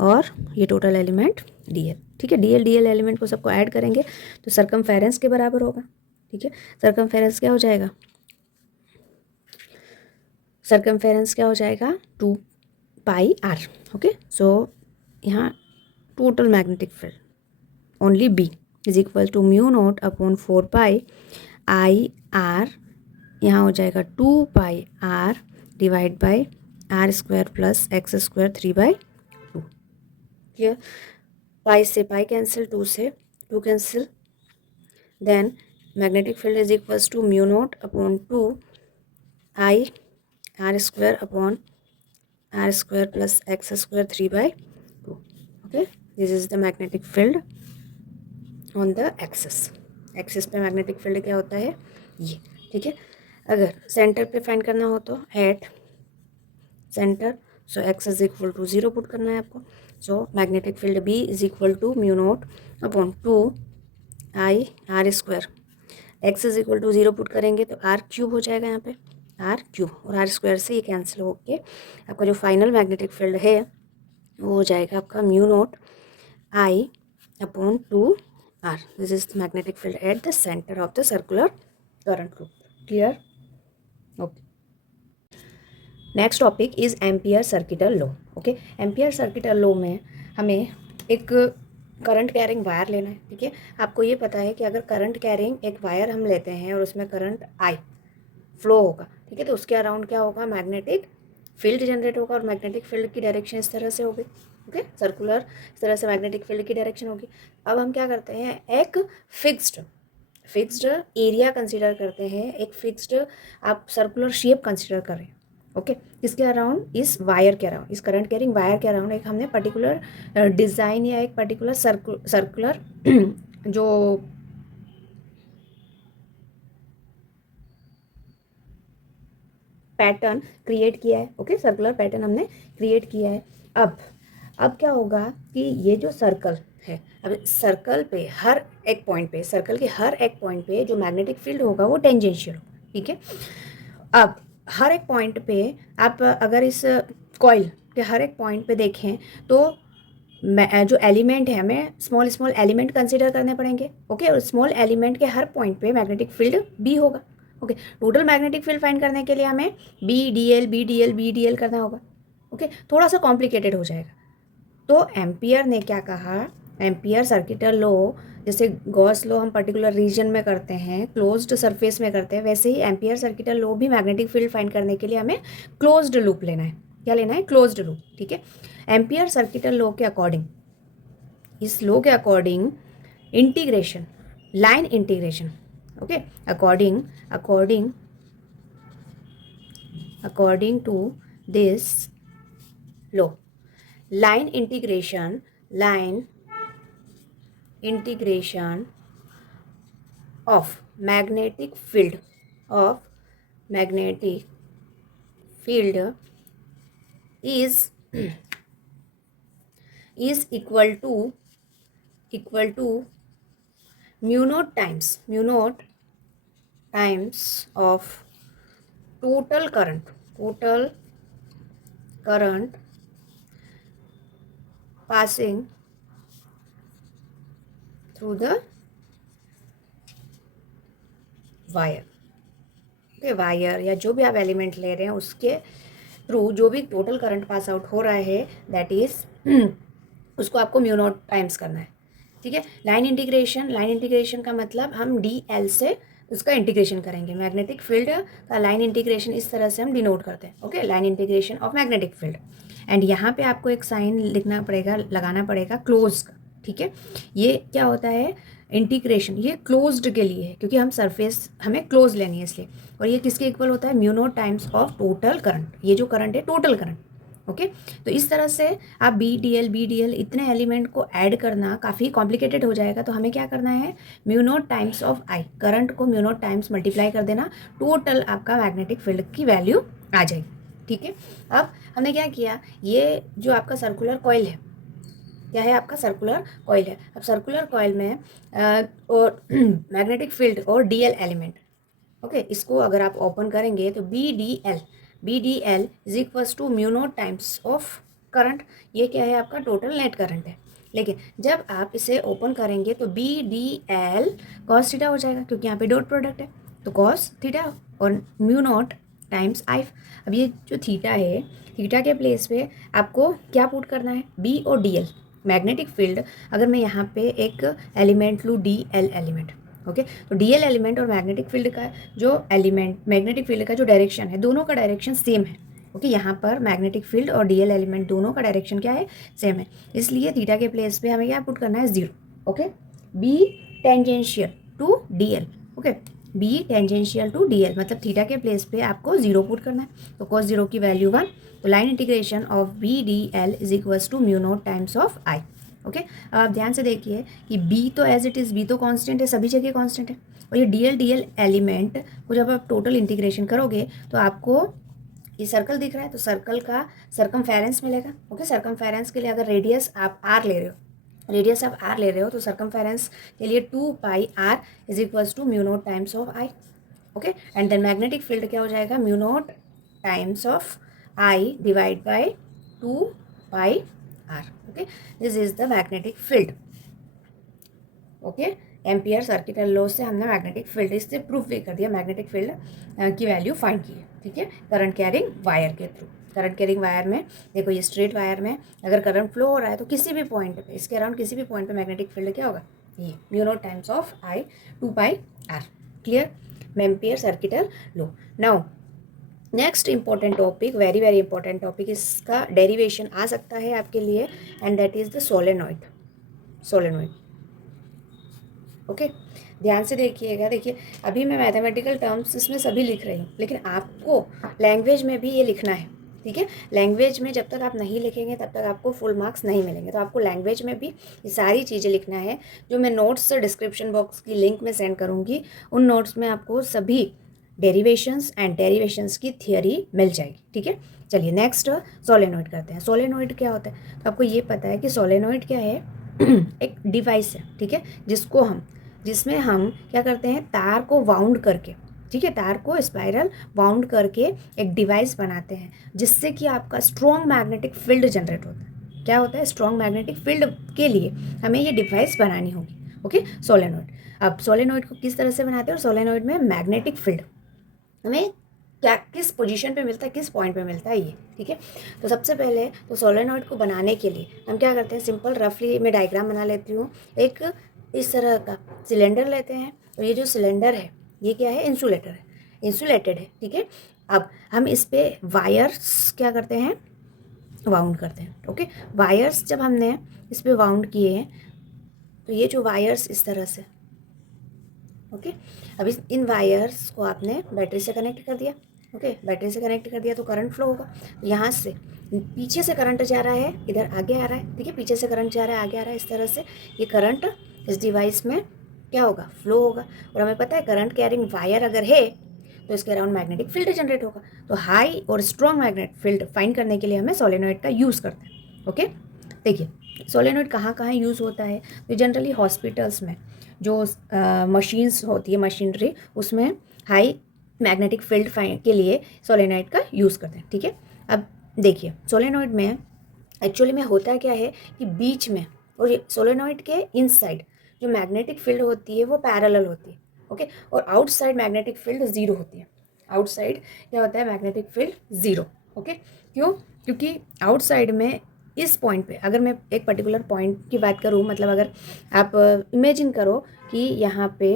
और ये टोटल एलिमेंट डी एल, ठीक है। डी एल एलिमेंट को सबको ऐड करेंगे तो सरकमफेरेंस के बराबर होगा, ठीक है। सरकमफेरेंस क्या हो जाएगा, 2 पाई आर, ओके। सो यहाँ total magnetic field only B is equal to mu naught upon 4 pi I R, यहाँ हो जाएगा 2 pi R divide by R square plus X square 3/2, clear. Pi से पाई कैंसिल, 2 से 2 cancel, then magnetic field is equals to mu naught upon 2 I R square upon R square plus X square 3/2, okay. This is the magnetic field on the axis पे magnetic field क्या होता है ये, ठीक है। अगर centre पे find करना हो तो at centre, so X is equal to 0 put करना है आपको। So magnetic field B is equal to mu naught upon 2 I R square, X is equal to 0 put करेंगे तो आर क्यूब हो जाएगा यहाँ पे, आर क्यूब, और आर स्क्वायर से ये कैंसिल होके आपका जो फाइनल मैग्नेटिक फील्ड है वो हो जाएगा आपका mu naught I upon 2 R. This is the magnetic field at the centre of the circular current loop, clear, okay. Next topic is Ampere circuital law, okay. Ampere circuital law में हमें एक current carrying wire लेना है, ठीक है। आपको ये पता है कि अगर करंट कैरिंग एक वायर हम लेते हैं और उसमें करंट आई फ्लो होगा, ठीक है, तो उसके अराउंड क्या होगा, मैग्नेटिक फील्ड जनरेट होगा और मैग्नेटिक फील्ड की डायरेक्शन इस तरह से होगी, ओके। सर्कुलर इस तरह से मैग्नेटिक फील्ड की डायरेक्शन होगी। अब हम क्या करते हैं, एक फिक्स्ड एरिया कंसीडर करते हैं, एक फिक्स्ड आप सर्कुलर शेप कंसीडर कर रहे हैं, ओके। इसके अराउंड, इस वायर के अराउंड, इस करंट कैरिंग वायर के अराउंड एक हमने पर्टिकुलर डिज़ाइन या एक पर्टिकुलर सर्कुलर जो पैटर्न क्रिएट किया है, ओके, सर्कुलर पैटर्न हमने क्रिएट किया है। अब क्या होगा कि ये जो सर्कल है, अब सर्कल पे हर एक पॉइंट पे, सर्कल के हर एक पॉइंट पे जो मैग्नेटिक फील्ड होगा वो टेंजेंशियल होगा, ठीक है। अब हर एक पॉइंट पे आप अगर इस कॉइल के हर एक पॉइंट पे देखें तो जो एलिमेंट है हमें स्मॉल स्मॉल एलिमेंट कंसीडर करने पड़ेंगे, ओके, और स्मॉल एलिमेंट के हर पॉइंट पे मैग्नेटिक फील्ड बी होगा, okay. Total magnetic field find करने के लिए हमें B D L B D L B D L करना होगा, ओके। थोड़ा सा कॉम्प्लिकेटेड हो जाएगा। तो एम्पियर ने क्या कहा, एम्पियर सर्किटल लॉ, जैसे गॉस लॉ हम पर्टिकुलर रीजन में करते हैं, क्लोज्ड सरफेस में करते हैं, वैसे ही एम्पियर सर्किटल लॉ भी मैग्नेटिक फील्ड फाइंड करने के लिए हमें क्लोज्ड लूप लेना है। क्या लेना है? क्लोज्ड लूप, ठीक है। एम्पियर सर्किटल लॉ के अकॉर्डिंग, इस लॉ के according integration, line integration, okay, according to this law, line integration of magnetic field is equal to mu naught times of total current passing through the wire, okay. Wire या जो भी आप element ले रहे हैं उसके through जो भी टोटल करंट पास आउट हो रहा है, दैट इज उसको आपको म्यू नॉट टाइम्स करना है, ठीक है। लाइन इंटीग्रेशन का मतलब हम डी एल से उसका इंटीग्रेशन करेंगे। मैग्नेटिक फील्ड का लाइन इंटीग्रेशन इस तरह से हम डिनोट करते हैं, okay, line integration of magnetic field. And यहाँ पे आपको एक साइन लिखना पड़ेगा, लगाना पड़ेगा क्लोज का, ठीक है। ये क्या होता है? इंटीग्रेशन, ये क्लोज्ड के लिए है क्योंकि हम सरफेस हमें क्लोज लेनी है इसलिए। और ये किसके इक्वल होता है? Mu not times of total current. ये जो करंट है टोटल करंट, ओके। तो इस तरह से आप बी डी एल इतने एलिमेंट को ऐड करना काफ़ी कॉम्प्लिकेटेड हो जाएगा। तो हमें क्या करना है? Mu not times of I, current को म्यू नॉट टाइम्स मल्टीप्लाई कर देना, टोटल आपका मैग्नेटिक फील्ड की वैल्यू आ जाएगी, ठीक है। अब हमने क्या किया, ये जो आपका सर्कुलर कॉइल है, क्या है? आपका सर्कुलर कॉइल है। अब सर्कुलर कॉइल में और मैग्नेटिक फील्ड और डी एल एलिमेंट, ओके, इसको अगर आप ओपन करेंगे तो B D L is equals to mu not times of current. ये क्या है? आपका टोटल नेट करंट है। लेकिन जब आप इसे ओपन करेंगे तो B D L cos theta हो जाएगा क्योंकि यहाँ पे डॉट प्रोडक्ट है, तो कॉस थीटा और म्यू नॉट टाइम्स आई। अब ये जो थीटा है, थीटा के प्लेस पे आपको क्या पुट करना है? बी और डी एल मैग्नेटिक फील्ड। अगर मैं यहाँ पे एक एलिमेंट लूँ डी एल एलिमेंट, ओके, तो डी एल एलिमेंट और मैग्नेटिक फील्ड का जो एलिमेंट, मैग्नेटिक फील्ड का जो डायरेक्शन है, दोनों का डायरेक्शन सेम है, ओके। यहाँ पर मैग्नेटिक फील्ड और डी एल एलिमेंट दोनों का डायरेक्शन क्या है? सेम है। इसलिए थीटा के प्लेस पे हमें क्या पुट करना है? 0, okay. B tangential to D L, okay, B tangential to D L मतलब थीटा के प्लेस पे आपको 0 पुट करना है, तो cos 0 की वैल्यू 1। तो line integration of B D L is equals to mu not times of I, okay. अब आप ध्यान से देखिए कि बी तो एज इट इज़, बी तो कांस्टेंट है, सभी जगह कांस्टेंट है। और ये डी एल एलिमेंट को जब आप टोटल इंटीग्रेशन करोगे तो आपको ये सर्कल दिख रहा है, तो सर्कल का सर्कमफेरेंस मिलेगा, ओके। सर्कमफेरेंस के लिए अगर रेडियस आप आर ले रहे हो तो सर्कमफेरेंस के लिए 2 pi R is equals to mu not times of I, okay. And then magnetic field क्या हो जाएगा? Mu not times of I divide by 2 pi R, okay. This is the magnetic field, okay. Ampere circuital law से हमने magnetic field इससे proof भी कर दिया, magnetic field की वैल्यू फाइंड की है, ठीक है, करंट कैरिंग वायर के थ्रू। करंट कैरिंग वायर में देखो, ये स्ट्रेट वायर में अगर करंट फ्लो हो रहा है तो किसी भी पॉइंट पे, इसके अराउंड किसी भी पॉइंट पे मैग्नेटिक फील्ड क्या होगा? ये mu not times of I 2 pi R, clear? Ampere circuital law. Now next important topic, very very important topic, इसका डेरिवेशन आ सकता है आपके लिए, and that is the solenoid, okay. ध्यान से देखिएगा, देखिए अभी मैं मैथमेटिकल टर्म्स इसमें सभी लिख रही हूँ, लेकिन आपको लैंग्वेज में भी ये लिखना है, ठीक है। लैंग्वेज में जब तक आप नहीं लिखेंगे तब तक आपको फुल मार्क्स नहीं मिलेंगे, तो आपको लैंग्वेज में भी ये सारी चीज़ें लिखना है। जो मैं नोट्स डिस्क्रिप्शन बॉक्स की लिंक में सेंड करूँगी, उन नोट्स में आपको सभी डेरिवेशंस एंड डेरिवेशंस की थियोरी मिल जाएगी। ठीक है, चलिए नेक्स्ट सोलेनोइड करते हैं। सोलेनोइड क्या होता है, तो आपको ये पता है कि सोलेनोइड क्या है एक डिवाइस है, ठीक है, जिसमें हम क्या करते हैं, तार को वाउंड करके, ठीक है, तार को स्पाइरल वाउंड करके एक डिवाइस बनाते हैं जिससे कि आपका स्ट्रॉन्ग मैग्नेटिक फील्ड जनरेट होता है। क्या होता है, स्ट्रॉन्ग मैग्नेटिक फील्ड के लिए हमें ये डिवाइस बनानी होगी। Okay, solenoid. अब सोलेनोइड को किस तरह से बनाते हैं, और सोलेनोइड में मैग्नेटिक फील्ड हमें क्या किस पोजीशन पे मिलता है, किस पॉइंट पे मिलता है ये। ठीक है, तो सबसे पहले तो सोलेनोइड को बनाने के लिए हम क्या करते हैं, सिंपल रफली मैं डायग्राम बना लेती हूँ। एक इस तरह का सिलेंडर लेते हैं, और ये जो सिलेंडर है ये क्या है, इंसुलेटर है, इंसुलेटेड है। ठीक है, अब हम इस पर वायर्स क्या करते हैं, वाउंड करते हैं। ओके, वायर्स जब हमने इस पर वाउंड किए हैं, तो ये जो वायर्स इस तरह से, ओके, अब इन वायर्स को आपने बैटरी से कनेक्ट कर दिया। ओके, बैटरी से कनेक्ट कर दिया तो करंट फ्लो होगा। यहाँ से पीछे से करंट जा रहा है, इधर आगे आ रहा है। ठीक है, पीछे से करंट जा रहा है, आगे आ रहा है, इस तरह से ये करंट इस डिवाइस में क्या होगा, फ्लो होगा। और हमें पता है करंट कैरिंग वायर अगर है तो इसके अराउंड मैग्नेटिक फील्ड जनरेट होगा। तो हाई और स्ट्रॉन्ग मैग्नेट फील्ड फाइंड करने के लिए हमें सोलेनोइड का यूज़ करते हैं। ओके, देखिए सोलेनोइड कहाँ कहाँ यूज़ होता है, तो जनरली हॉस्पिटल्स में जो मशीन्स होती है, मशीनरी, उसमें हाई मैग्नेटिक फील्ड फाइंड के लिए सोलेनोइड का यूज़ करते हैं। ठीक है, अब देखिए सोलेनोइड में एक्चुअली में होता क्या है कि बीच में और ये सोलेनोइड के इनसाइड जो मैग्नेटिक फील्ड होती है वो पैरेलल होती है। ओके, और आउटसाइड मैग्नेटिक फील्ड ज़ीरो होती है। आउटसाइड क्या होता है, मैग्नेटिक फील्ड ज़ीरो। ओके, क्यों, क्योंकि आउटसाइड में इस पॉइंट पे, अगर मैं एक पर्टिकुलर पॉइंट की बात करूँ, मतलब अगर आप इमेजिन करो कि यहाँ पे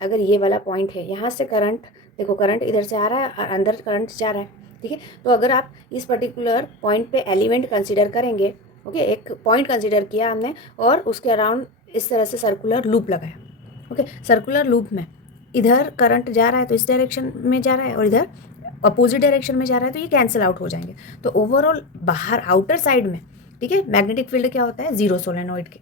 अगर ये वाला पॉइंट है, यहाँ से करंट, देखो करंट इधर से आ रहा है और अंदर करंट जा रहा है। ठीक है, तो अगर आप इस पर्टिकुलर पॉइंट पे एलिमेंट कंसीडर करेंगे, ओके, एक पॉइंट कंसीडर किया हमने और उसके अराउंड इस तरह से सर्कुलर लूप लगाया। ओके, सर्कुलर लूप में इधर करंट जा रहा है तो इस डायरेक्शन में जा रहा है, और इधर अपोजिट डायरेक्शन में जा रहा है, तो ये कैंसिल आउट हो जाएंगे। तो ओवरऑल बाहर आउटर साइड में, ठीक है, मैग्नेटिक फील्ड क्या होता है, जीरो सोलेनोइड के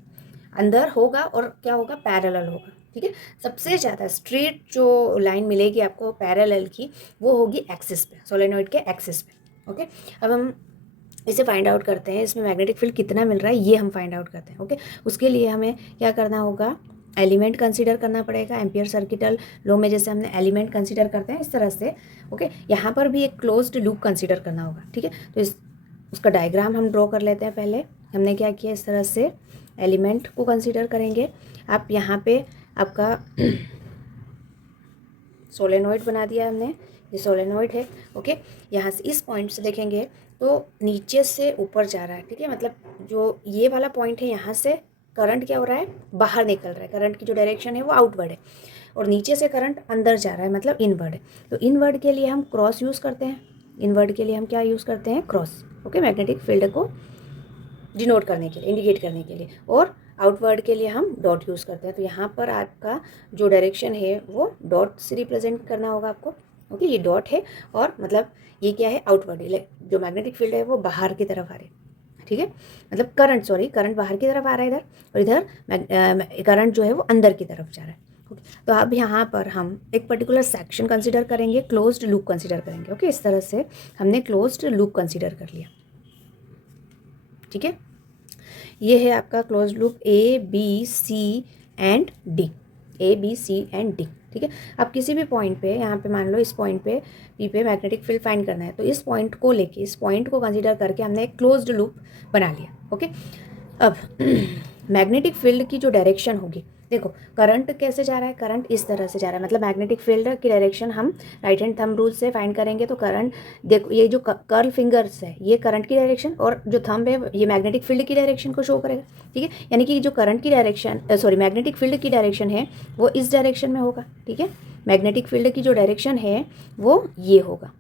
अंदर होगा, और क्या होगा, पैरेलल होगा। ठीक है, सबसे ज़्यादा स्ट्रेट जो लाइन मिलेगी आपको पैरेलल की, वो होगी एक्सिस पे, सोलेनोइड के एक्सिस पे। ओके, अब हम इसे फाइंड आउट करते हैं, इसमें मैग्नेटिक फील्ड कितना मिल रहा है ये हम फाइंड आउट करते हैं। ओके, उसके लिए हमें क्या करना होगा, एलिमेंट कंसीडर करना पड़ेगा। एम्पियर सर्किटल लॉ में जैसे हमने एलिमेंट कंसीडर करते हैं इस तरह से। ओके, यहाँ पर भी एक क्लोज्ड लूप कंसीडर करना होगा। ठीक है, तो उसका डायग्राम हम ड्रॉ कर लेते हैं। पहले हमने क्या किया, इस तरह से एलिमेंट को कंसीडर करेंगे। आप यहाँ पे आपका सोलेनोइड बना दिया हमने, ये सोलेनोइड है। ओके, यहाँ से इस पॉइंट से देखेंगे तो नीचे से ऊपर जा रहा है। ठीक है, मतलब जो ये वाला पॉइंट है, यहाँ से करंट क्या हो रहा है, बाहर निकल रहा है। करंट की जो डायरेक्शन है वो आउटवर्ड है, और नीचे से करंट अंदर जा रहा है, मतलब इनवर्ड है। तो इनवर्ड के लिए हम क्रॉस यूज़ करते हैं। इनवर्ड के लिए हम क्या यूज़ करते हैं, क्रॉस। ओके, मैग्नेटिक फील्ड को डिनोट करने के लिए, इंडिकेट करने के लिए। और आउटवर्ड के लिए हम डॉट यूज़ करते हैं। तो यहाँ पर आपका जो डायरेक्शन है वो डॉट से रिप्रेजेंट करना होगा आपको। ओके, ये डॉट है, और मतलब ये क्या है, आउटवर्ड है, जो मैग्नेटिक फील्ड है वो बाहर की तरफ आ रही है। ठीक है, मतलब करंट बाहर की तरफ आ रहा है इधर, और इधर करंट जो है वो अंदर की तरफ जा रहा है। ओके, तो अब यहाँ पर हम एक पर्टिकुलर सेक्शन कंसिडर करेंगे, क्लोज्ड लूप कंसिडर करेंगे। ओके, इस तरह से हमने क्लोज्ड लूप कंसिडर कर लिया। ठीक है, ये है आपका close loop A B C and D, A B C and D. ठीक है, अब किसी भी पॉइंट पे, यहाँ पे मान लो इस पॉइंट पे पी पे मैग्नेटिक फील्ड फाइंड करना है, तो इस पॉइंट को लेके, इस पॉइंट को कंसीडर करके हमने एक क्लोज्ड लूप बना लिया। ओके, अब मैग्नेटिक फील्ड की जो डायरेक्शन होगी, देखो करंट कैसे जा रहा है, करंट इस तरह से जा रहा है, मतलब मैग्नेटिक फील्ड की डायरेक्शन हम राइट हैंड थंब रूल से फाइंड करेंगे। तो करंट, देखो ये जो कर्ल फिंगर्स है ये करंट की डायरेक्शन, और जो थंब है ये मैग्नेटिक फील्ड की डायरेक्शन को शो करेगा। ठीक है, यानी कि जो करंट की डायरेक्शन, सॉरी मैग्नेटिक फील्ड की डायरेक्शन है वो इस डायरेक्शन में होगा। ठीक है, मैग्नेटिक फील्ड की जो डायरेक्शन है वो ये होगा।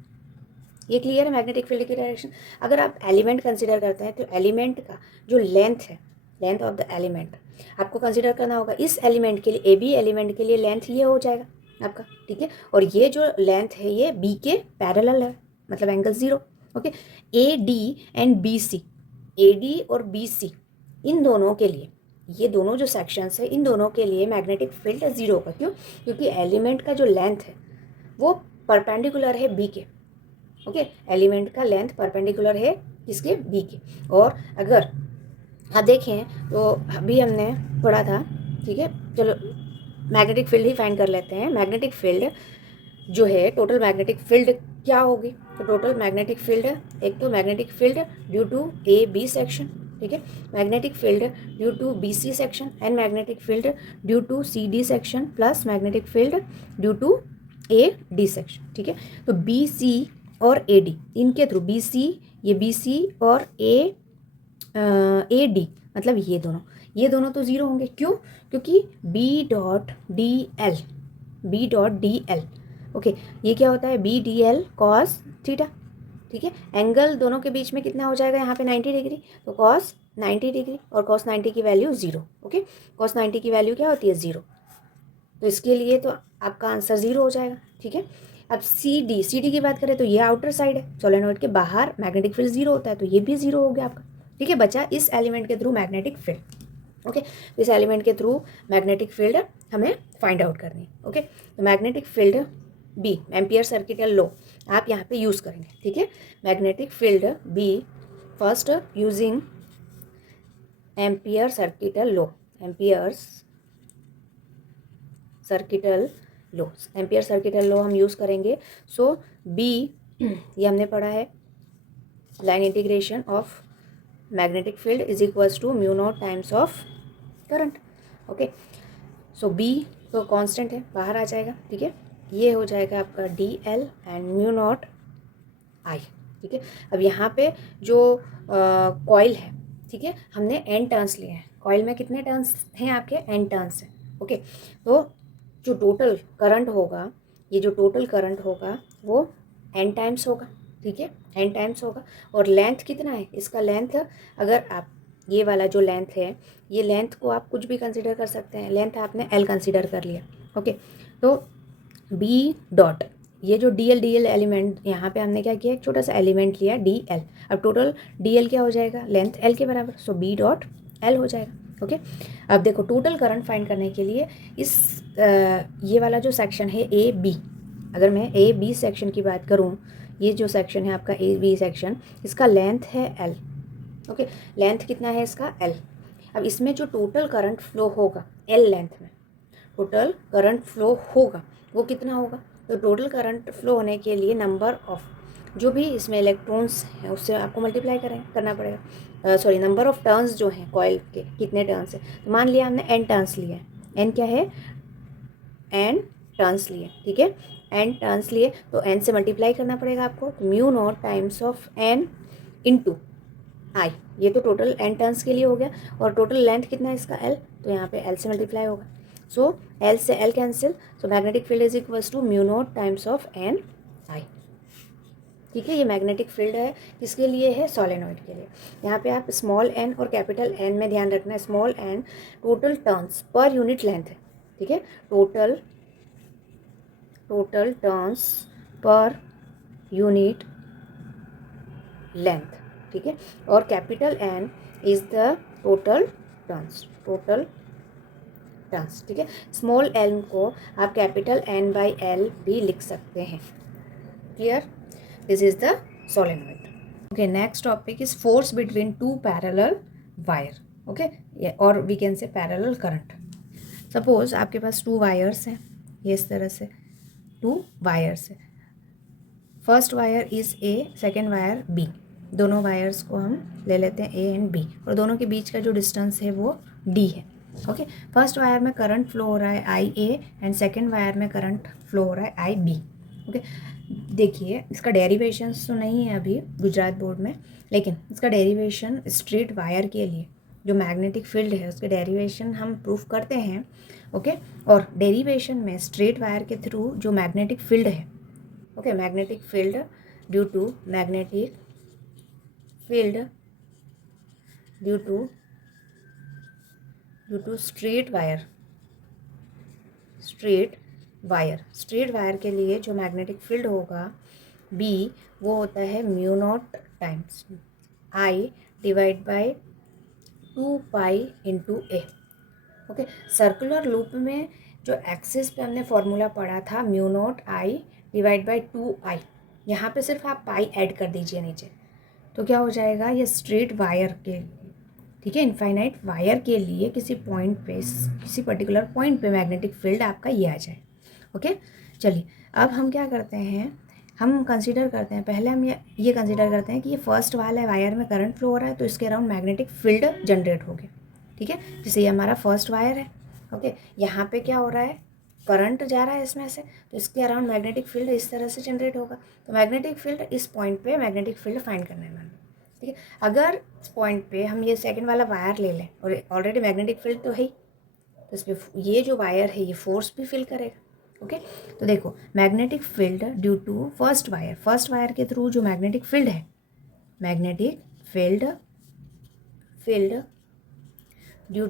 ये क्लियर है, मैग्नेटिक फील्ड की डायरेक्शन। अगर आप एलिमेंट कंसिडर करते हैं तो एलिमेंट का जो लेंथ है, लेंथ ऑफ द एलिमेंट आपको कंसिडर करना होगा। इस एलिमेंट के लिए, ए बी एलिमेंट के लिए लेंथ ये हो जाएगा आपका। ठीक है, और ये जो लेंथ है ये बी के पैरेलल है, मतलब angle zero. Okay, A D and B C, A D और बी सी, इन दोनों के लिए, ये दोनों जो सेक्शंस है इन दोनों के लिए मैग्नेटिक फील्ड ज़ीरो होगा। क्यों, क्योंकि एलिमेंट का जो लेंथ है वो परपेंडिकुलर है बी के, ओके, एलिमेंट का लेंथ परपेंडिकुलर है किसके, बी के। और अगर आप देखें तो अभी हमने पढ़ा था, ठीक है, चलो मैग्नेटिक फील्ड ही फाइंड कर लेते हैं। मैग्नेटिक फील्ड जो है, टोटल मैग्नेटिक फील्ड क्या होगी, तो टोटल मैग्नेटिक फील्ड, एक तो magnetic field due to A B section, ठीक है, magnetic field due to B C section and magnetic field due to C D section plus magnetic field due to A D section, ठीक है। तो B C और A D, इनके through B C, ये B C और A D, मतलब ये दोनों तो ज़ीरो होंगे, क्यों, क्योंकि B dot D L, B dot D L, okay, ये क्या होता है, B D L cos theta, ठीक है। एंगल दोनों के बीच में कितना हो जाएगा यहाँ पे 90 डिग्री, तो कॉस 90 डिग्री, और कॉस 90 की वैल्यू ज़ीरो, ओके, कॉस 90 की वैल्यू क्या होती है, ज़ीरो, तो इसके लिए तो आपका आंसर ज़ीरो हो जाएगा, ठीक है। अब सी डी की बात करें तो ये आउटर साइड है, सोलेनोइड के बाहर मैग्नेटिक फील्ड ज़ीरो होता है, तो ये भी ज़ीरो हो गया आपका, ठीक है। बचा इस एलिमेंट के थ्रू मैग्नेटिक फील्ड, ओके, तो इस एलिमेंट के थ्रू मैग्नेटिक फील्ड हमें फाइंड आउट करनी, ओके। तो magnetic field B, ampere circuital law आप यहाँ पे यूज़ करेंगे, ठीक है। Magnetic field B, first using ampere circuital law, ampere circuital law, ampere circuital law हम यूज़ करेंगे। सो बी, ये हमने पढ़ा है, line integration of magnetic field is equals to mu not times of current, okay. So B तो constant है, बाहर आ जाएगा, ठीक है, ये हो जाएगा आपका D L and mu naught I, ठीक है। अब यहाँ पे जो कॉइल है, ठीक है, हमने एन टर्न्स लिए हैं, कॉइल में कितने टर्न्स हैं आपके, एन टर्न्स हैं, ओके। तो जो टोटल करंट होगा, ये जो टोटल करंट होगा वो एन टाइम्स होगा, ठीक है, एन टाइम्स होगा। और लेंथ कितना है इसका, लेंथ अगर आप ये वाला जो लेंथ है, ये लेंथ को आप कुछ भी कंसिडर कर सकते हैं, लेंथ आपने एल कंसिडर कर लिया, ओके। तो बी डॉट, ये जो डी एल एलिमेंट, यहाँ पे हमने क्या किया, एक छोटा सा एलिमेंट लिया डी एल, अब टोटल डी एल क्या हो जाएगा, लेंथ एल के बराबर, सो बी डॉट एल हो जाएगा, ओके। अब देखो टोटल करंट फाइंड करने के लिए इस ये वाला जो सेक्शन है ए बी, अगर मैं ए बी सेक्शन की बात करूँ, ये जो सेक्शन है आपका ए बी सेक्शन, इसका लेंथ है एल, ओके, लेंथ कितना है इसका एल। अब इसमें जो टोटल करंट फ्लो होगा एल लेंथ में, टोटल करंट फ्लो होगा वो कितना होगा, तो टोटल करंट फ्लो होने के लिए नंबर ऑफ जो भी इसमें इलेक्ट्रॉन्स हैं उससे आपको मल्टीप्लाई करना पड़ेगा, सॉरी नंबर ऑफ टर्न्स जो हैं कॉइल के, कितने टर्न्स हैं, तो मान लिया हमने एन टर्न्स लिए, एन क्या है, एन टर्न्स लिए, ठीक है, एन टर्न्स लिए, तो एन से मल्टीप्लाई करना पड़ेगा आपको, तो mu not times of N into I, ये तो टोटल एन टर्न्स के लिए हो गया, और टोटल लेंथ कितना है इसका एल, तो यहाँ पे एल से मल्टीप्लाई होगा, सो एल से L cancel, so magnetic field is equals to mu not times of N I, ठीक है। ये मैग्नेटिक फील्ड है, किसके लिए है, सोलेनॉइड के लिए। यहाँ पे आप स्मॉल एन और कैपिटल एन में ध्यान रखना है, small N total turns per unit length है, ठीक है, total turns per unit length, ठीक है, और capital N is the total turns, ठीक है। स्मॉल एन को आप कैपिटल एन बाई एल भी लिख सकते हैं, clear, this is the solenoid, okay. Next topic is force between two parallel wire, okay, और we can say parallel current. Suppose आपके पास टू वायर्स हैं, ये इस तरह से टू वायर्स है, first wire is A, second wire B, दोनों वायर्स को हम ले लेते हैं ए एंड बी, और दोनों के बीच का जो डिस्टेंस है वो डी है, ओके। फर्स्ट वायर में करंट फ्लो हो रहा है आई ए एंड सेकेंड वायर में करंट फ्लो हो रहा है आई बी, ओके। देखिए इसका डेरिवेशन तो नहीं है अभी गुजरात बोर्ड में, लेकिन इसका डेरिवेशन स्ट्रेट वायर के लिए जो मैग्नेटिक फील्ड है उसके डेरिवेशन हम प्रूफ करते हैं, ओके। और डेरिवेशन में स्ट्रेट वायर के थ्रू जो मैग्नेटिक फील्ड है, okay, magnetic field due to magnetic field due to straight wire के लिए जो मैग्नेटिक फील्ड होगा बी, वो होता है mu not times I divide by 2 pi into A, okay. Circular loop में जो एक्सिस पे हमने फॉर्मूला पढ़ा था mu naught I divide by 2i, यहाँ पे सिर्फ आप पाई ऐड कर दीजिए नीचे, तो क्या हो जाएगा, ये स्ट्रेट वायर के, ठीक है, इनफाइनाइट वायर के लिए किसी पॉइंट पे, किसी पर्टिकुलर पॉइंट पे मैग्नेटिक फील्ड आपका ये आ जाए। ओके, चलिए अब हम क्या करते हैं, हम कंसीडर करते हैं, पहले हम ये कंसीडर करते हैं कि ये फर्स्ट वाला वायर में करंट फ्लो हो रहा है, तो इसके अराउंड मैग्नेटिक फील्ड जनरेट हो गया, ठीक है, जैसे ये हमारा फर्स्ट वायर है। ओके, यहाँ पे क्या हो रहा है, करंट जा रहा है इसमें से, तो इसके अराउंड मैग्नेटिक फील्ड इस तरह से जनरेट होगा। तो मैग्नेटिक फील्ड इस पॉइंट पे मैग्नेटिक फील्ड फाइंड करना है मैम, ठीक है। अगर इस पॉइंट पे हम ये सेकंड वाला वायर ले लें और ऑलरेडी मैग्नेटिक फील्ड तो है ही, तो इस पर ये जो वायर है ये फोर्स भी फील करेगा। ओके, तो देखो magnetic field due to first wire के थ्रू जो मैग्नेटिक फील्ड है, magnetic field due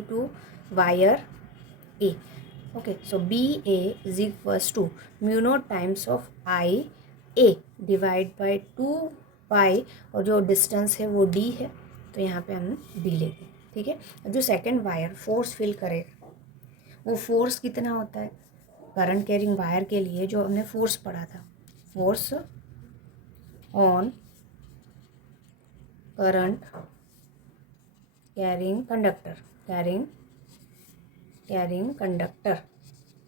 to wire A. Okay, so BA is equals to mu naught times of IA divide by 2 पाई, और जो distance है वो D है, तो यहाँ पे हम D लेते हैं, ठीक है। जो सेकंड वायर फोर्स फील करेगा, वो फोर्स कितना होता है, करंट कैरिंग वायर के लिए जो हमने फोर्स पढ़ा था, force on current carrying conductor,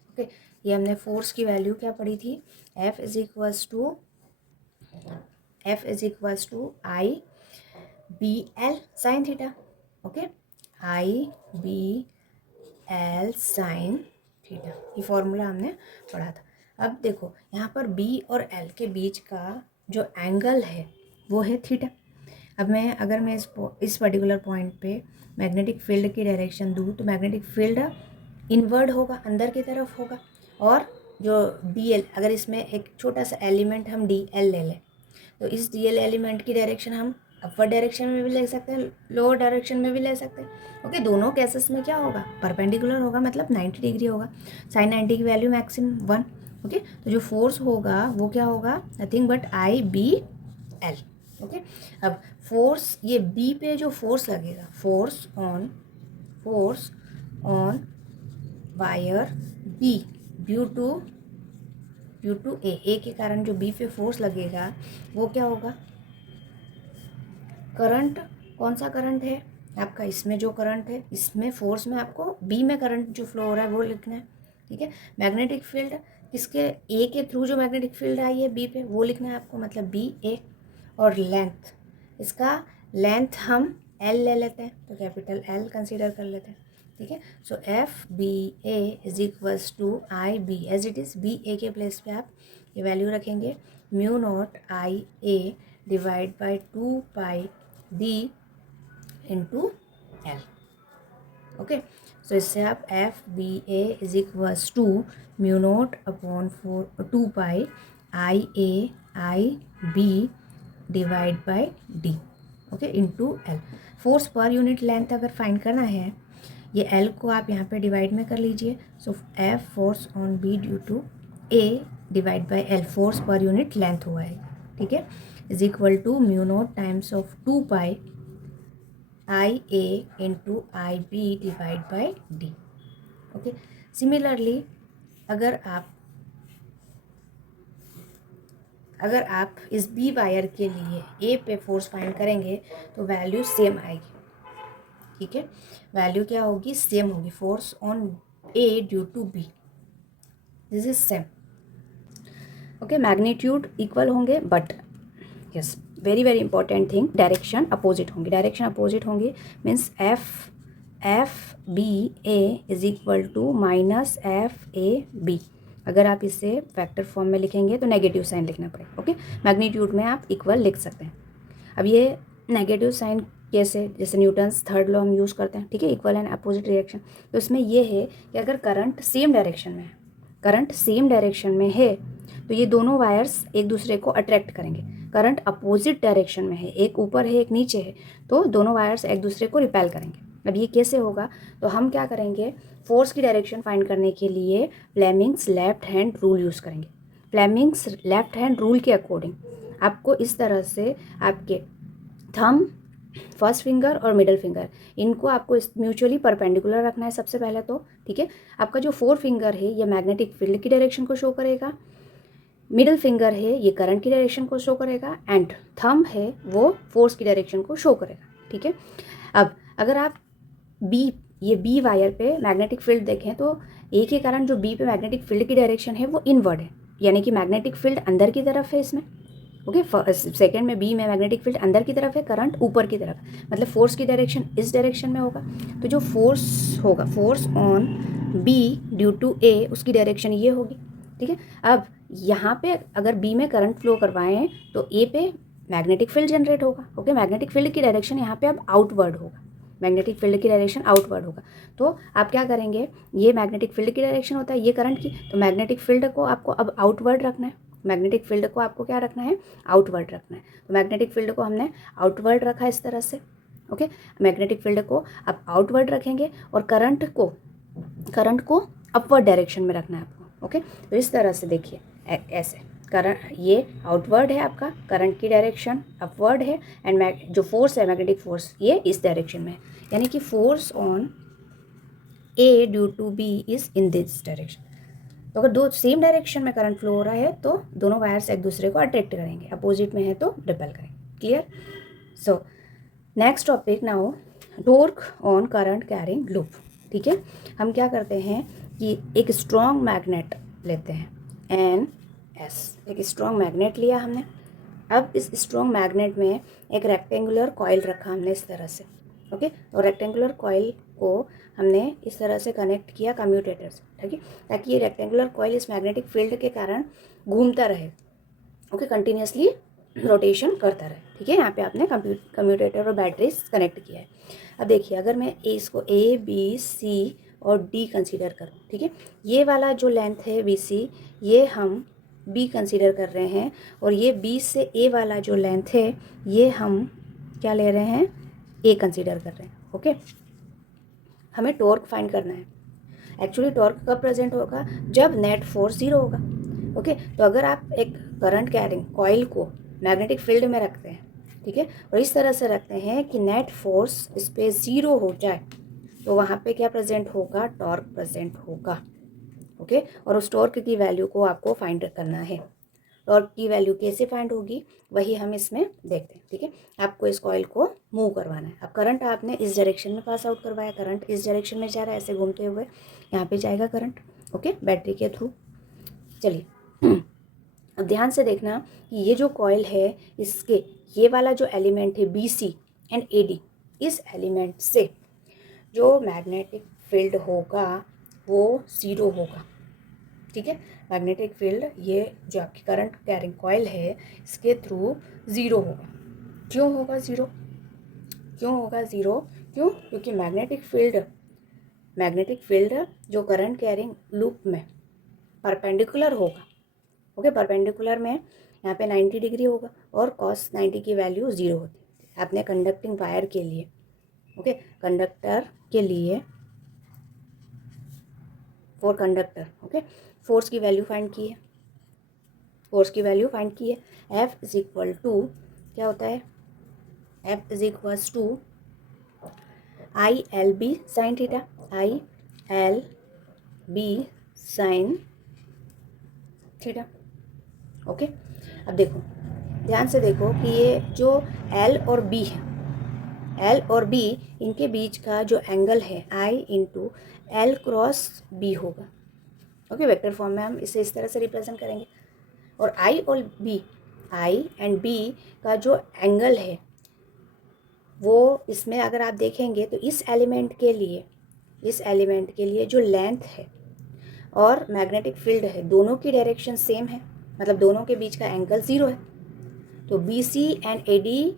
okay, ये हमने फोर्स की वैल्यू क्या पढ़ी थी, F is equals to I B L sine theta. Okay, I B L sine theta, ये फॉर्मूला हमने पढ़ा था। अब देखो यहाँ पर B और L के बीच का जो एंगल है वो है थीटा। अब अगर मैं इस पर्टिकुलर पॉइंट पे मैग्नेटिक फील्ड की डायरेक्शन दूँ, तो मैग्नेटिक फील्ड इनवर्ड होगा, अंदर की तरफ होगा, और जो DL, अगर इसमें एक छोटा सा एलिमेंट हम DL ले लें, तो इस DL एलिमेंट की डायरेक्शन हम अपवर्ड डायरेक्शन में भी ले सकते हैं, लोअर डायरेक्शन में भी ले सकते हैं। ओके, दोनों केसेस में क्या होगा, परपेंडिकुलर होगा, मतलब 90 डिग्री होगा, साइन 90 की वैल्यू मैक्सिमम 1। ओके, तो जो फोर्स होगा वो क्या होगा, नथिंग बट IBL। ओके, अब फोर्स, ये B पे जो फोर्स लगेगा, force on wire B due to A के कारण जो B पे फोर्स लगेगा वो क्या होगा, करंट, कौन सा करंट है आपका, इसमें जो करंट है, इसमें फोर्स में आपको B में करंट जो फ्लो हो रहा है वो लिखना है, ठीक है। मैग्नेटिक फील्ड किसके, A के थ्रू जो मैग्नेटिक फील्ड आई है B पे, वो लिखना है आपको, मतलब BA। और लेंथ, इसका लेंथ हम L ले लेते हैं, तो कैपिटल L कंसीडर कर लेते हैं, ठीक है। So FBA is equals to IB, as it is BA के प्लेस पे आप ये वैल्यू रखेंगे, mu naught IA divide by 2 pi D into L। Okay, so इससे आप FBA is equals to mu naught upon 2 pi IB divide by D, okay, into L। Force per unit length अगर find करना है, ये L को आप यहाँ पे डिवाइड में कर लीजिए, so F force on B due to A divide by L, force per unit length हुआ है, ठीक है, is equal to mu not times of 2 pi IA into IB divide by D। Okay, similarly अगर आप इस B wire के लिए A पे फोर्स फाइंड करेंगे तो वैल्यू सेम आएगी, ठीक है, वैल्यू क्या होगी, सेम होगी, force on A due to B, this is same. Okay, magnitude equal होंगे, but yes, very very important thing, direction opposite होंगी, means FBA is equal to minus FAB। अगर आप इसे फैक्टर फॉर्म में लिखेंगे तो नेगेटिव साइन लिखना पड़ेगा। ओके, मैग्नीट्यूड में आप इक्वल लिख सकते हैं। अब ये नेगेटिव साइन कैसे, जैसे न्यूटन्स थर्ड लॉ हम यूज़ करते हैं, ठीक है, इक्वल एंड अपोजिट रिएक्शन। तो इसमें ये है कि अगर करंट सेम डायरेक्शन में है तो ये दोनों वायर्स एक दूसरे को अट्रैक्ट करेंगे। करंट अपोजिट डायरेक्शन में है, एक ऊपर है एक नीचे है, तो दोनों वायर्स एक दूसरे को रिपेल करेंगे। अब ये कैसे होगा, तो हम क्या करेंगे, फोर्स की डायरेक्शन फाइंड करने के लिए Fleming's left hand rule use करेंगे। फ्लेमिंग्स लेफ्ट हैंड रूल के अकॉर्डिंग आपको इस तरह से आपके थंब फर्स्ट फिंगर और मिडल फिंगर, इनको आपको म्यूचुअली परपेंडिकुलर रखना है सबसे पहले तो, ठीक है। आपका जो 4 फिंगर है ये मैग्नेटिक फील्ड की डायरेक्शन को शो करेगा, मिडल फिंगर है ये करंट की डायरेक्शन को शो करेगा, एंड थंब है वो फोर्स की डायरेक्शन को शो करेगा, ठीक है। अब अगर आप ये बी वायर पे मैग्नेटिक फील्ड देखें तो ए के कारण जो बी पे मैग्नेटिक फील्ड की डायरेक्शन है वो इनवर्ड है, यानी कि मैग्नेटिक फील्ड अंदर की तरफ है इसमें, ओके। सेकेंड में बी में मैग्नेटिक फील्ड अंदर की तरफ है, करंट ऊपर की तरफ, मतलब फोर्स की डायरेक्शन इस डायरेक्शन में होगा। तो जो फोर्स होगा, force on B due to A, उसकी डायरेक्शन ये होगी, ठीक है। अब यहाँ पे अगर बी में करंट फ्लो करवाएं तो ए पे मैग्नेटिक फील्ड जनरेट होगा, ओके। मैग्नेटिक फील्ड की डायरेक्शन यहाँ पे अब आउटवर्ड होगा, मैग्नेटिक फील्ड की डायरेक्शन आउटवर्ड होगा। तो आप क्या करेंगे, ये मैग्नेटिक फील्ड की डायरेक्शन होता है, ये करंट की, तो मैग्नेटिक फील्ड को आपको अब आउटवर्ड रखना है, मैग्नेटिक फील्ड को आपको क्या रखना है, आउटवर्ड रखना है। तो मैग्नेटिक फील्ड को हमने आउटवर्ड रखा इस तरह से, ओके। मैग्नेटिक फील्ड को आप आउटवर्ड रखेंगे और करंट को अपवर्ड डायरेक्शन में रखना है आपको, ओके। तो इस तरह से देखिए ऐसे, करंट ये आउटवर्ड है आपका, करंट की डायरेक्शन अपवर्ड है, एंड जो फोर्स है मैग्नेटिक फोर्स ये इस डायरेक्शन में है, यानी कि force on A due to B is in this direction. तो अगर दो सेम डायरेक्शन में करंट फ्लो हो रहा है तो दोनों वायर्स एक दूसरे को अट्रैक्ट करेंगे, अपोजिट में है तो रिपेल करेंगे, clear. So next topic now, torque on current carrying loop, ठीक है। हम क्या करते हैं कि एक स्ट्रॉन्ग मैग्नेट लेते हैं, NS, एक स्ट्रॉन्ग मैग्नेट लिया हमने। अब इस स्ट्रॉन्ग मैग्नेट में एक रेक्टेंगुलर कॉइल रखा हमने इस तरह से, ओके। और रेक्टेंगुलर कॉइल को हमने इस तरह से कनेक्ट किया कम्यूटेटर से, ठीक है, ताकि ये रेक्टेंगुलर कॉइल इस मैग्नेटिक फील्ड के कारण घूमता रहे, ओके, कंटिन्यूसली रोटेशन करता रहे, ठीक है। यहाँ पे आपने कम्यूटेटर और बैटरीज कनेक्ट किया है। अब देखिए अगर मैं इसको A B C और D कंसीडर करूँ, ठीक है, ये वाला जो लेंथ है BC ये हम B कंसीडर कर रहे हैं, और ये B से A वाला जो लेंथ है ये हम क्या ले रहे हैं, A कंसीडर कर रहे हैं, ओके। हमें टॉर्क फाइंड करना है। एक्चुअली टॉर्क कब प्रेजेंट होगा, जब नेट फोर्स 0 होगा, ओके। तो अगर आप एक करंट कैरिंग कॉइल को मैग्नेटिक फील्ड में रखते हैं, ठीक है, और इस तरह से रखते हैं कि नेट फोर्स इस पर 0 हो जाए, तो वहाँ पे क्या प्रेजेंट होगा, टॉर्क प्रेजेंट होगा, ओके। और उस टॉर्क की वैल्यू को आपको फाइंड करना है। टॉर्क की वैल्यू कैसे फाइंड होगी वही हम इसमें देखते हैं, ठीक है। आपको इस कॉइल को मूव करवाना है। अब करंट आपने इस डायरेक्शन में पास आउट करवाया, करंट इस डायरेक्शन में जा रहा है, ऐसे घूमते हुए यहाँ पे जाएगा करंट, ओके, बैटरी के थ्रू। चलिए अब ध्यान से देखना कि ये जो कॉइल है इसके ये वाला जो एलिमेंट है BC एंड AD, इस एलिमेंट से जो मैग्नेटिक फील्ड होगा वो 0 होगा, ठीक है। मैग्नेटिक फील्ड ये जो आपकी करंट कैरिंग कॉइल है इसके थ्रू 0 होगा। क्यों होगा 0, क्यों, क्योंकि मैग्नेटिक फील्ड जो करंट कैरिंग लूप में परपेंडिकुलर होगा, ओके। परपेंडिकुलर में यहाँ पे 90 डिग्री होगा और cos 90 की वैल्यू 0 होती है। आपने कंडक्टिंग वायर के लिए, ओके, कंडक्टर के लिए फॉर कंडक्टर, ओके, फोर्स की वैल्यू फाइंड की है, F इज इक्वल टू क्या होता है, F is equal to ILB sine theta, ILB sine theta, okay. अब देखो ध्यान से देखो कि ये जो L और B है, L और B इनके बीच का जो एंगल है I into L cross B होगा, ओके। वेक्टर फॉर्म में हम इसे इस तरह से रिप्रेजेंट करेंगे। और I एंड B का जो एंगल है वो इसमें अगर आप देखेंगे तो इस एलिमेंट के लिए जो लेंथ है और मैग्नेटिक फील्ड है दोनों की डायरेक्शन सेम है, मतलब दोनों के बीच का एंगल 0 है। तो BC एंड AD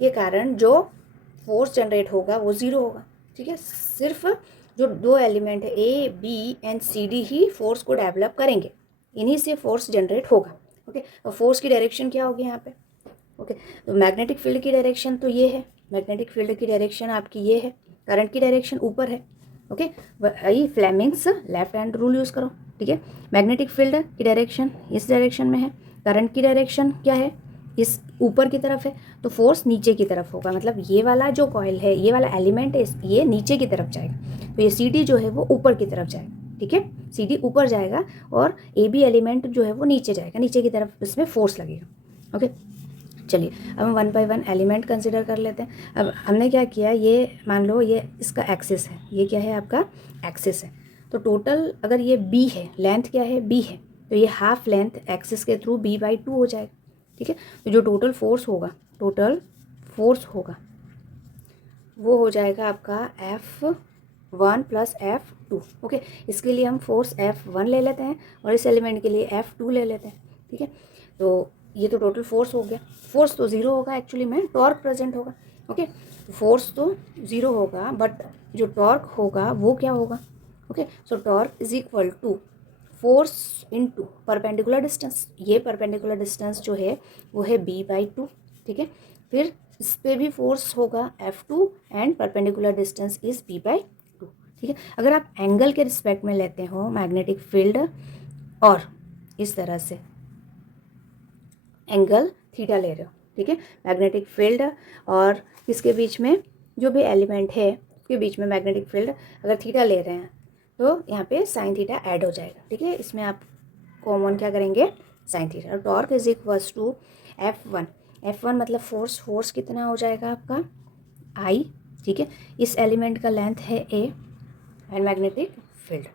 के कारण जो फोर्स जनरेट होगा वो 0 होगा, ठीक है। सिर्फ जो दो एलिमेंट है A, B and CD he force को डेवलप करेंगे, इन्हीं से फोर्स जनरेट होगा, ओके। और फोर्स की डायरेक्शन क्या होगी यहाँ पे, ओके। तो मैग्नेटिक फील्ड की डायरेक्शन तो ये है, मैग्नेटिक फील्ड की डायरेक्शन आपकी ये है, करंट की डायरेक्शन ऊपर है, ओके। वही Fleming's left hand rule use करो, ठीक है। मैग्नेटिक फील्ड की डायरेक्शन इस डायरेक्शन में है, करंट की डायरेक्शन क्या है, इस ऊपर की तरफ है तो फोर्स नीचे की तरफ होगा, मतलब ये वाला जो कॉइल है, ये वाला एलिमेंट है, ये नीचे की तरफ जाएगा, तो ये सी डी जो है वो ऊपर की तरफ जाएगा, ठीक है, सी डी ऊपर जाएगा और ए बी एलिमेंट जो है वो नीचे जाएगा, नीचे की तरफ इसमें फोर्स लगेगा। ओके, चलिए अब हम one by one element consider कर लेते हैं। अब हमने क्या किया, ये मान लो ये इसका एक्सिस है, ये क्या है आपका एक्सिस है, तो टोटल अगर ये बी है, लेंथ क्या है बी है, तो ये हाफ लेंथ एक्सिस के थ्रू बी बाई 2 हो जाएगा, ठीक है। तो जो टोटल फोर्स होगा वो हो जाएगा आपका F1 प्लस F2। ओके, इसके लिए हम फोर्स F1 ले लेते हैं और इस एलिमेंट के लिए F2 ले लेते हैं, ठीक है। तो ये तो टोटल फोर्स हो गया, फोर्स तो ज़ीरो होगा एक्चुअली में, टॉर्क प्रेजेंट होगा। ओके, फोर्स तो ज़ीरो होगा बट जो टॉर्क होगा वो क्या होगा। Okay, so torque is equal to force into perpendicular distance, ये परपेंडिकुलर डिस्टेंस जो है वो है b/2, ठीक है। फिर इस पर भी फोर्स होगा F2 and perpendicular distance is b/2, ठीक है। अगर आप एंगल के रिस्पेक्ट में लेते हो मैग्नेटिक फील्ड और इस तरह से एंगल थीटा ले रहे हो, ठीक है, मैग्नेटिक फील्ड और इसके बीच में जो भी एलिमेंट है उसके बीच में मैग्नेटिक फील्ड अगर थीटा ले रहे हैं तो यहाँ पे साइन थीटा ऐड हो जाएगा, ठीक है। इसमें आप कॉमन क्या करेंगे, साइन थीटा। और torque is equals to F1 मतलब फोर्स कितना हो जाएगा आपका I, ठीक है। इस एलिमेंट का लेंथ है A एंड मैग्नेटिक फील्ड,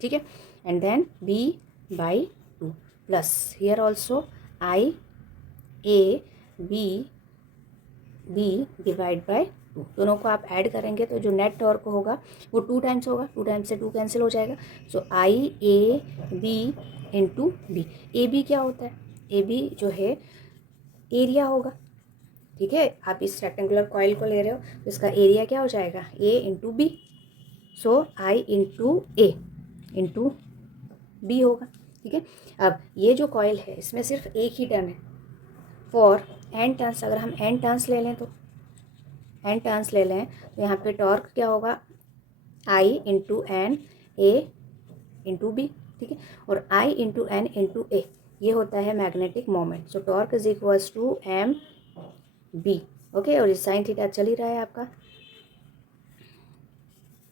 ठीक है, and then b/2 plus here also I A B divide by 2, दोनों को आप ऐड करेंगे तो जो नेट टॉर्क होगा वो 2 टाइम्स होगा, 2 टाइम्स से 2 कैंसिल हो जाएगा। So I A B into B. A B क्या होता है, ए बी जो है एरिया होगा, ठीक है। आप इस रेक्टेंगुलर कॉइल को ले रहे हो तो इसका एरिया क्या हो जाएगा ए इंटू बी, सो आई इंटू ए इंटू बी होगा, ठीक है। अब ये जो कॉइल है इसमें सिर्फ एक ही टर्न है, फॉर एन टर्न्स अगर हम एन टर्न्स ले लें तो यहाँ पे टॉर्क क्या होगा I into N A into B, ठीक है, और I into N into A ये होता है magnetic moment. So torque is equals to M B. Okay, और साइन थीटा चल ही रहा है आपका,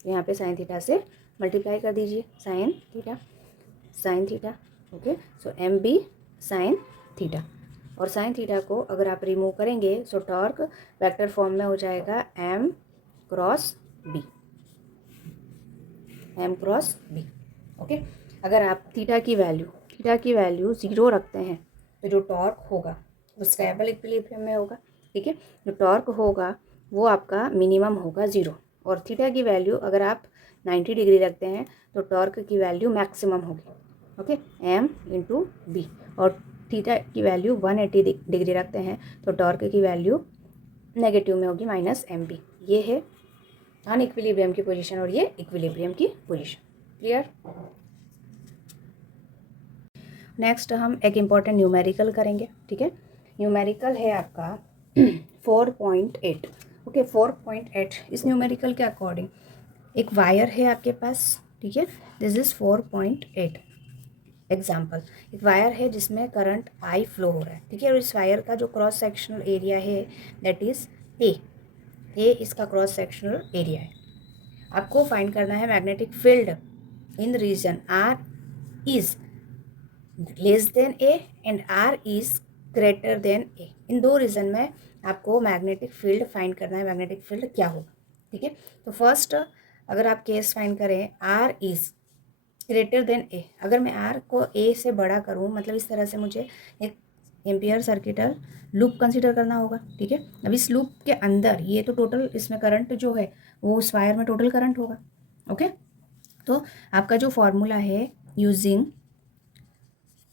यहाँ पे साइन थीटा से मल्टीप्लाई कर दीजिए, साइन थीटा। ओके, सो एम बी साइन थीटा, और साइन थीटा को अगर आप रिमूव करेंगे सो टॉर्क वेक्टर फॉर्म में हो जाएगा एम क्रॉस बी। ओके, अगर आप थीटा की वैल्यू 0 रखते हैं तो जो टॉर्क होगा वो स्टेबल इक्विलिब्रियम में होगा, ठीक है। जो टॉर्क होगा वो आपका मिनिमम होगा 0, और थीटा की वैल्यू अगर आप 90 डिग्री रखते हैं तो टॉर्क की वैल्यू मैक्सिमम होगी। ओके, एम इंटू बी, और थीटा की वैल्यू 180 डिग्री रखते हैं तो टॉर्क की वैल्यू नेगेटिव में होगी माइनस एम बी। ये है अन इक्विलिब्रियम की पोजीशन और ये इक्विलिब्रियम की पोजीशन। क्लियर। नेक्स्ट हम एक इम्पॉर्टेंट न्यूमेरिकल करेंगे, ठीक है। न्यूमेरिकल है आपका 4.8। ओके, 4.8 इस न्यूमेरिकल के अकॉर्डिंग एक वायर है आपके पास, ठीक है, दिस इज 4.8 एग्जाम्पल। एक वायर है जिसमें करंट आई फ्लो हो रहा है, ठीक है, और इस वायर का जो क्रॉस सेक्शनल एरिया है दैट इज ए इसका क्रॉस सेक्शनल एरिया है। आपको फाइंड करना है magnetic field in region R is less than A and R is greater than A. इन दो रीजन में आपको मैग्नेटिक फील्ड फाइंड करना है, मैग्नेटिक फील्ड क्या होगा, ठीक है। तो फर्स्ट अगर आप केस फाइंड करें आर इज ग्रेटर देन ए, अगर मैं आर को ए से बड़ा करूं मतलब इस तरह से मुझे एक एम्पियर सर्किटल लूप कंसीडर करना होगा, ठीक है। अब इस लूप के अंदर ये तो टोटल इसमें करंट जो है वो उस वायर में टोटल करंट होगा। ओके, तो आपका जो फॉर्मूला है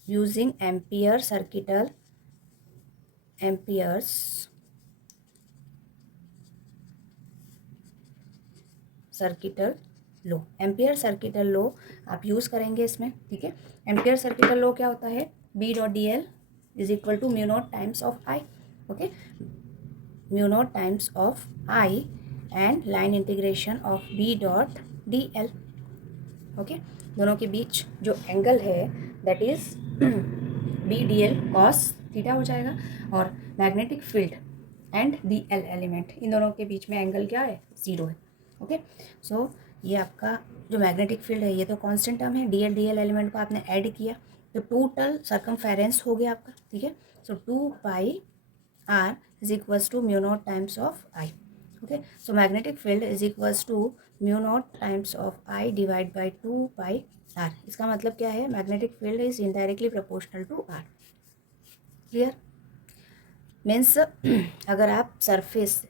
यूजिंग एम्पियर सर्किटल लो आप यूज़ करेंगे इसमें, ठीक है। एम्पियर सर्किटल लो क्या होता है, B dot D L is equal to mu not times of I. Okay, mu not times of I and line integration of B dot D L. Okay, दोनों के बीच जो एंगल है that is B D L cos theta हो जाएगा, और magnetic field and D L element, इन दोनों के बीच में एंगल क्या है, 0 है। ओके, सो ये आपका जो मैग्नेटिक फील्ड है ये तो कांस्टेंट टर्म है, डी एल एलिमेंट को आपने ऐड किया तो टोटल सर्कमफेरेंस हो गया आपका, ठीक है। So 2 pi R is equals to mu not times of I. Okay, so magnetic field is equals to mu not times of I divide by 2 pi R. इसका मतलब क्या है, magnetic field is indirectly proportional to R. Clear? Means अगर आप surface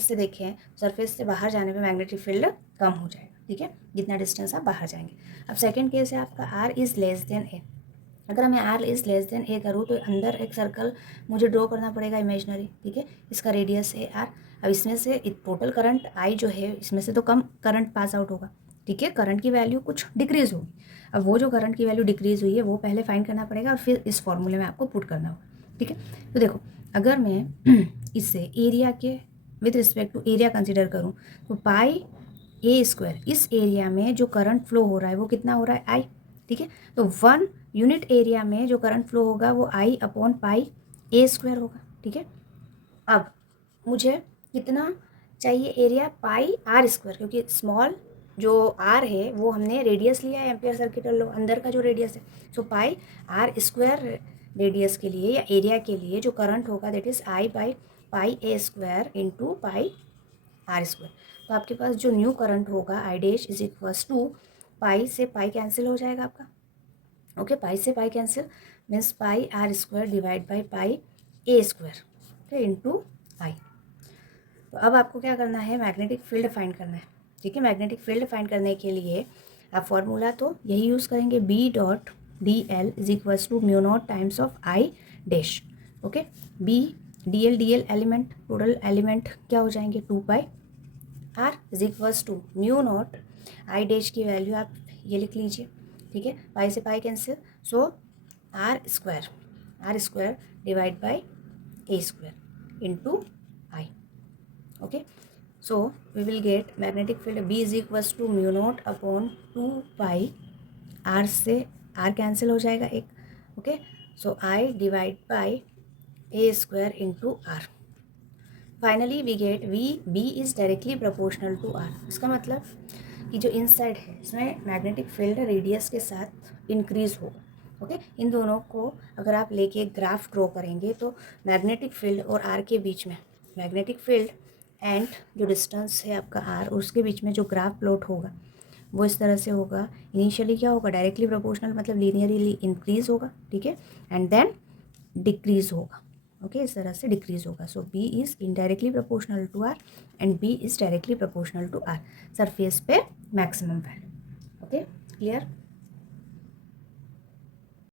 से देखें, surface से बाहर जाने पे मैग्नेटिक फील्ड कम हो जाएगा, ठीक है, जितना डिस्टेंस आप बाहर जाएंगे। अब सेकंड केस है आपका आर इज़ लेस देन ए। अगर मैं आर इज़ लेस देन ए करूँ तो अंदर एक सर्कल मुझे ड्रॉ करना पड़ेगा इमेजनरी, ठीक है, इसका रेडियस है आर। अब इसमें से टोटल करंट आई जो है इसमें से तो कम करंट पास आउट होगा, ठीक है, करंट की वैल्यू कुछ डिक्रीज होगी। अब वो जो करंट की वैल्यू डिक्रीज हुई है वो पहले फाइंड करना पड़ेगा और फिर इस फॉर्मूले में आपको पुट करना होगा, ठीक है। तो देखो, अगर मैं इससे एरिया के with respect to area consider करूँ तो पाई ए स्क्वायर, इस एरिया में जो करंट फ्लो हो रहा है वो कितना हो रहा है, आई, ठीक है। तो 1 यूनिट एरिया में जो करंट फ्लो होगा वो आई अपॉन पाई ए स्क्वायर होगा, ठीक है। अब मुझे कितना चाहिए एरिया, पाई आर स्क्वायर, क्योंकि स्मॉल जो आर है वो हमने रेडियस लिया है, एम्पियर सर्किट लो अंदर का जो रेडियस है। So pi R square radius के लिए या एरिया के लिए जो करंट होगा that is I by pi A square into pi R square. तो आपके पास जो न्यू करंट होगा I dash is equals to, pi से पाई कैंसिल हो जाएगा आपका, ओके, पाई से pi cancel means pi R square divide by pi A square, okay, into I. तो अब आपको क्या करना है, मैग्नेटिक फील्ड फाइंड करना है, ठीक है। मैग्नेटिक फील्ड फाइंड करने के लिए आप फॉर्मूला तो यही यूज़ करेंगे, B dot D L is equals to mu not times of I dash, okay. B D L element, total element क्या हो जाएंगे, 2 pi R is equals to mu naught I dash की value आप ये लिख लीजिए, ठीक है, पाई से pi cancel, so R square divide by A square into I, okay. So we will get magnetic field B is equals to mu naught upon 2 pi R से R cancel हो जाएगा एक, okay. So I divide by A square into R. Finally we get we B is directly proportional to R. इसका मतलब कि जो inside है इसमें मैग्नेटिक फील्ड रेडियस के साथ इंक्रीज होगा, ओके। इन दोनों को अगर आप लेके एक ग्राफ ड्रॉ करेंगे तो मैग्नेटिक फील्ड और आर के बीच में, मैग्नेटिक फील्ड एंड जो डिस्टेंस है आपका आर, उसके बीच में जो ग्राफ प्लॉट होगा वो इस तरह से होगा। इनिशियली क्या होगा, डायरेक्टली प्रोपोर्शनल मतलब लीनियरली इंक्रीज होगा, ठीक है, एंड देन डिक्रीज होगा, ओके, इस तरह से डिक्रीज होगा। So B is indirectly proportional to R and B is directly proportional to R, surface पे मैक्सिमम वैल्यू, ओके, क्लियर।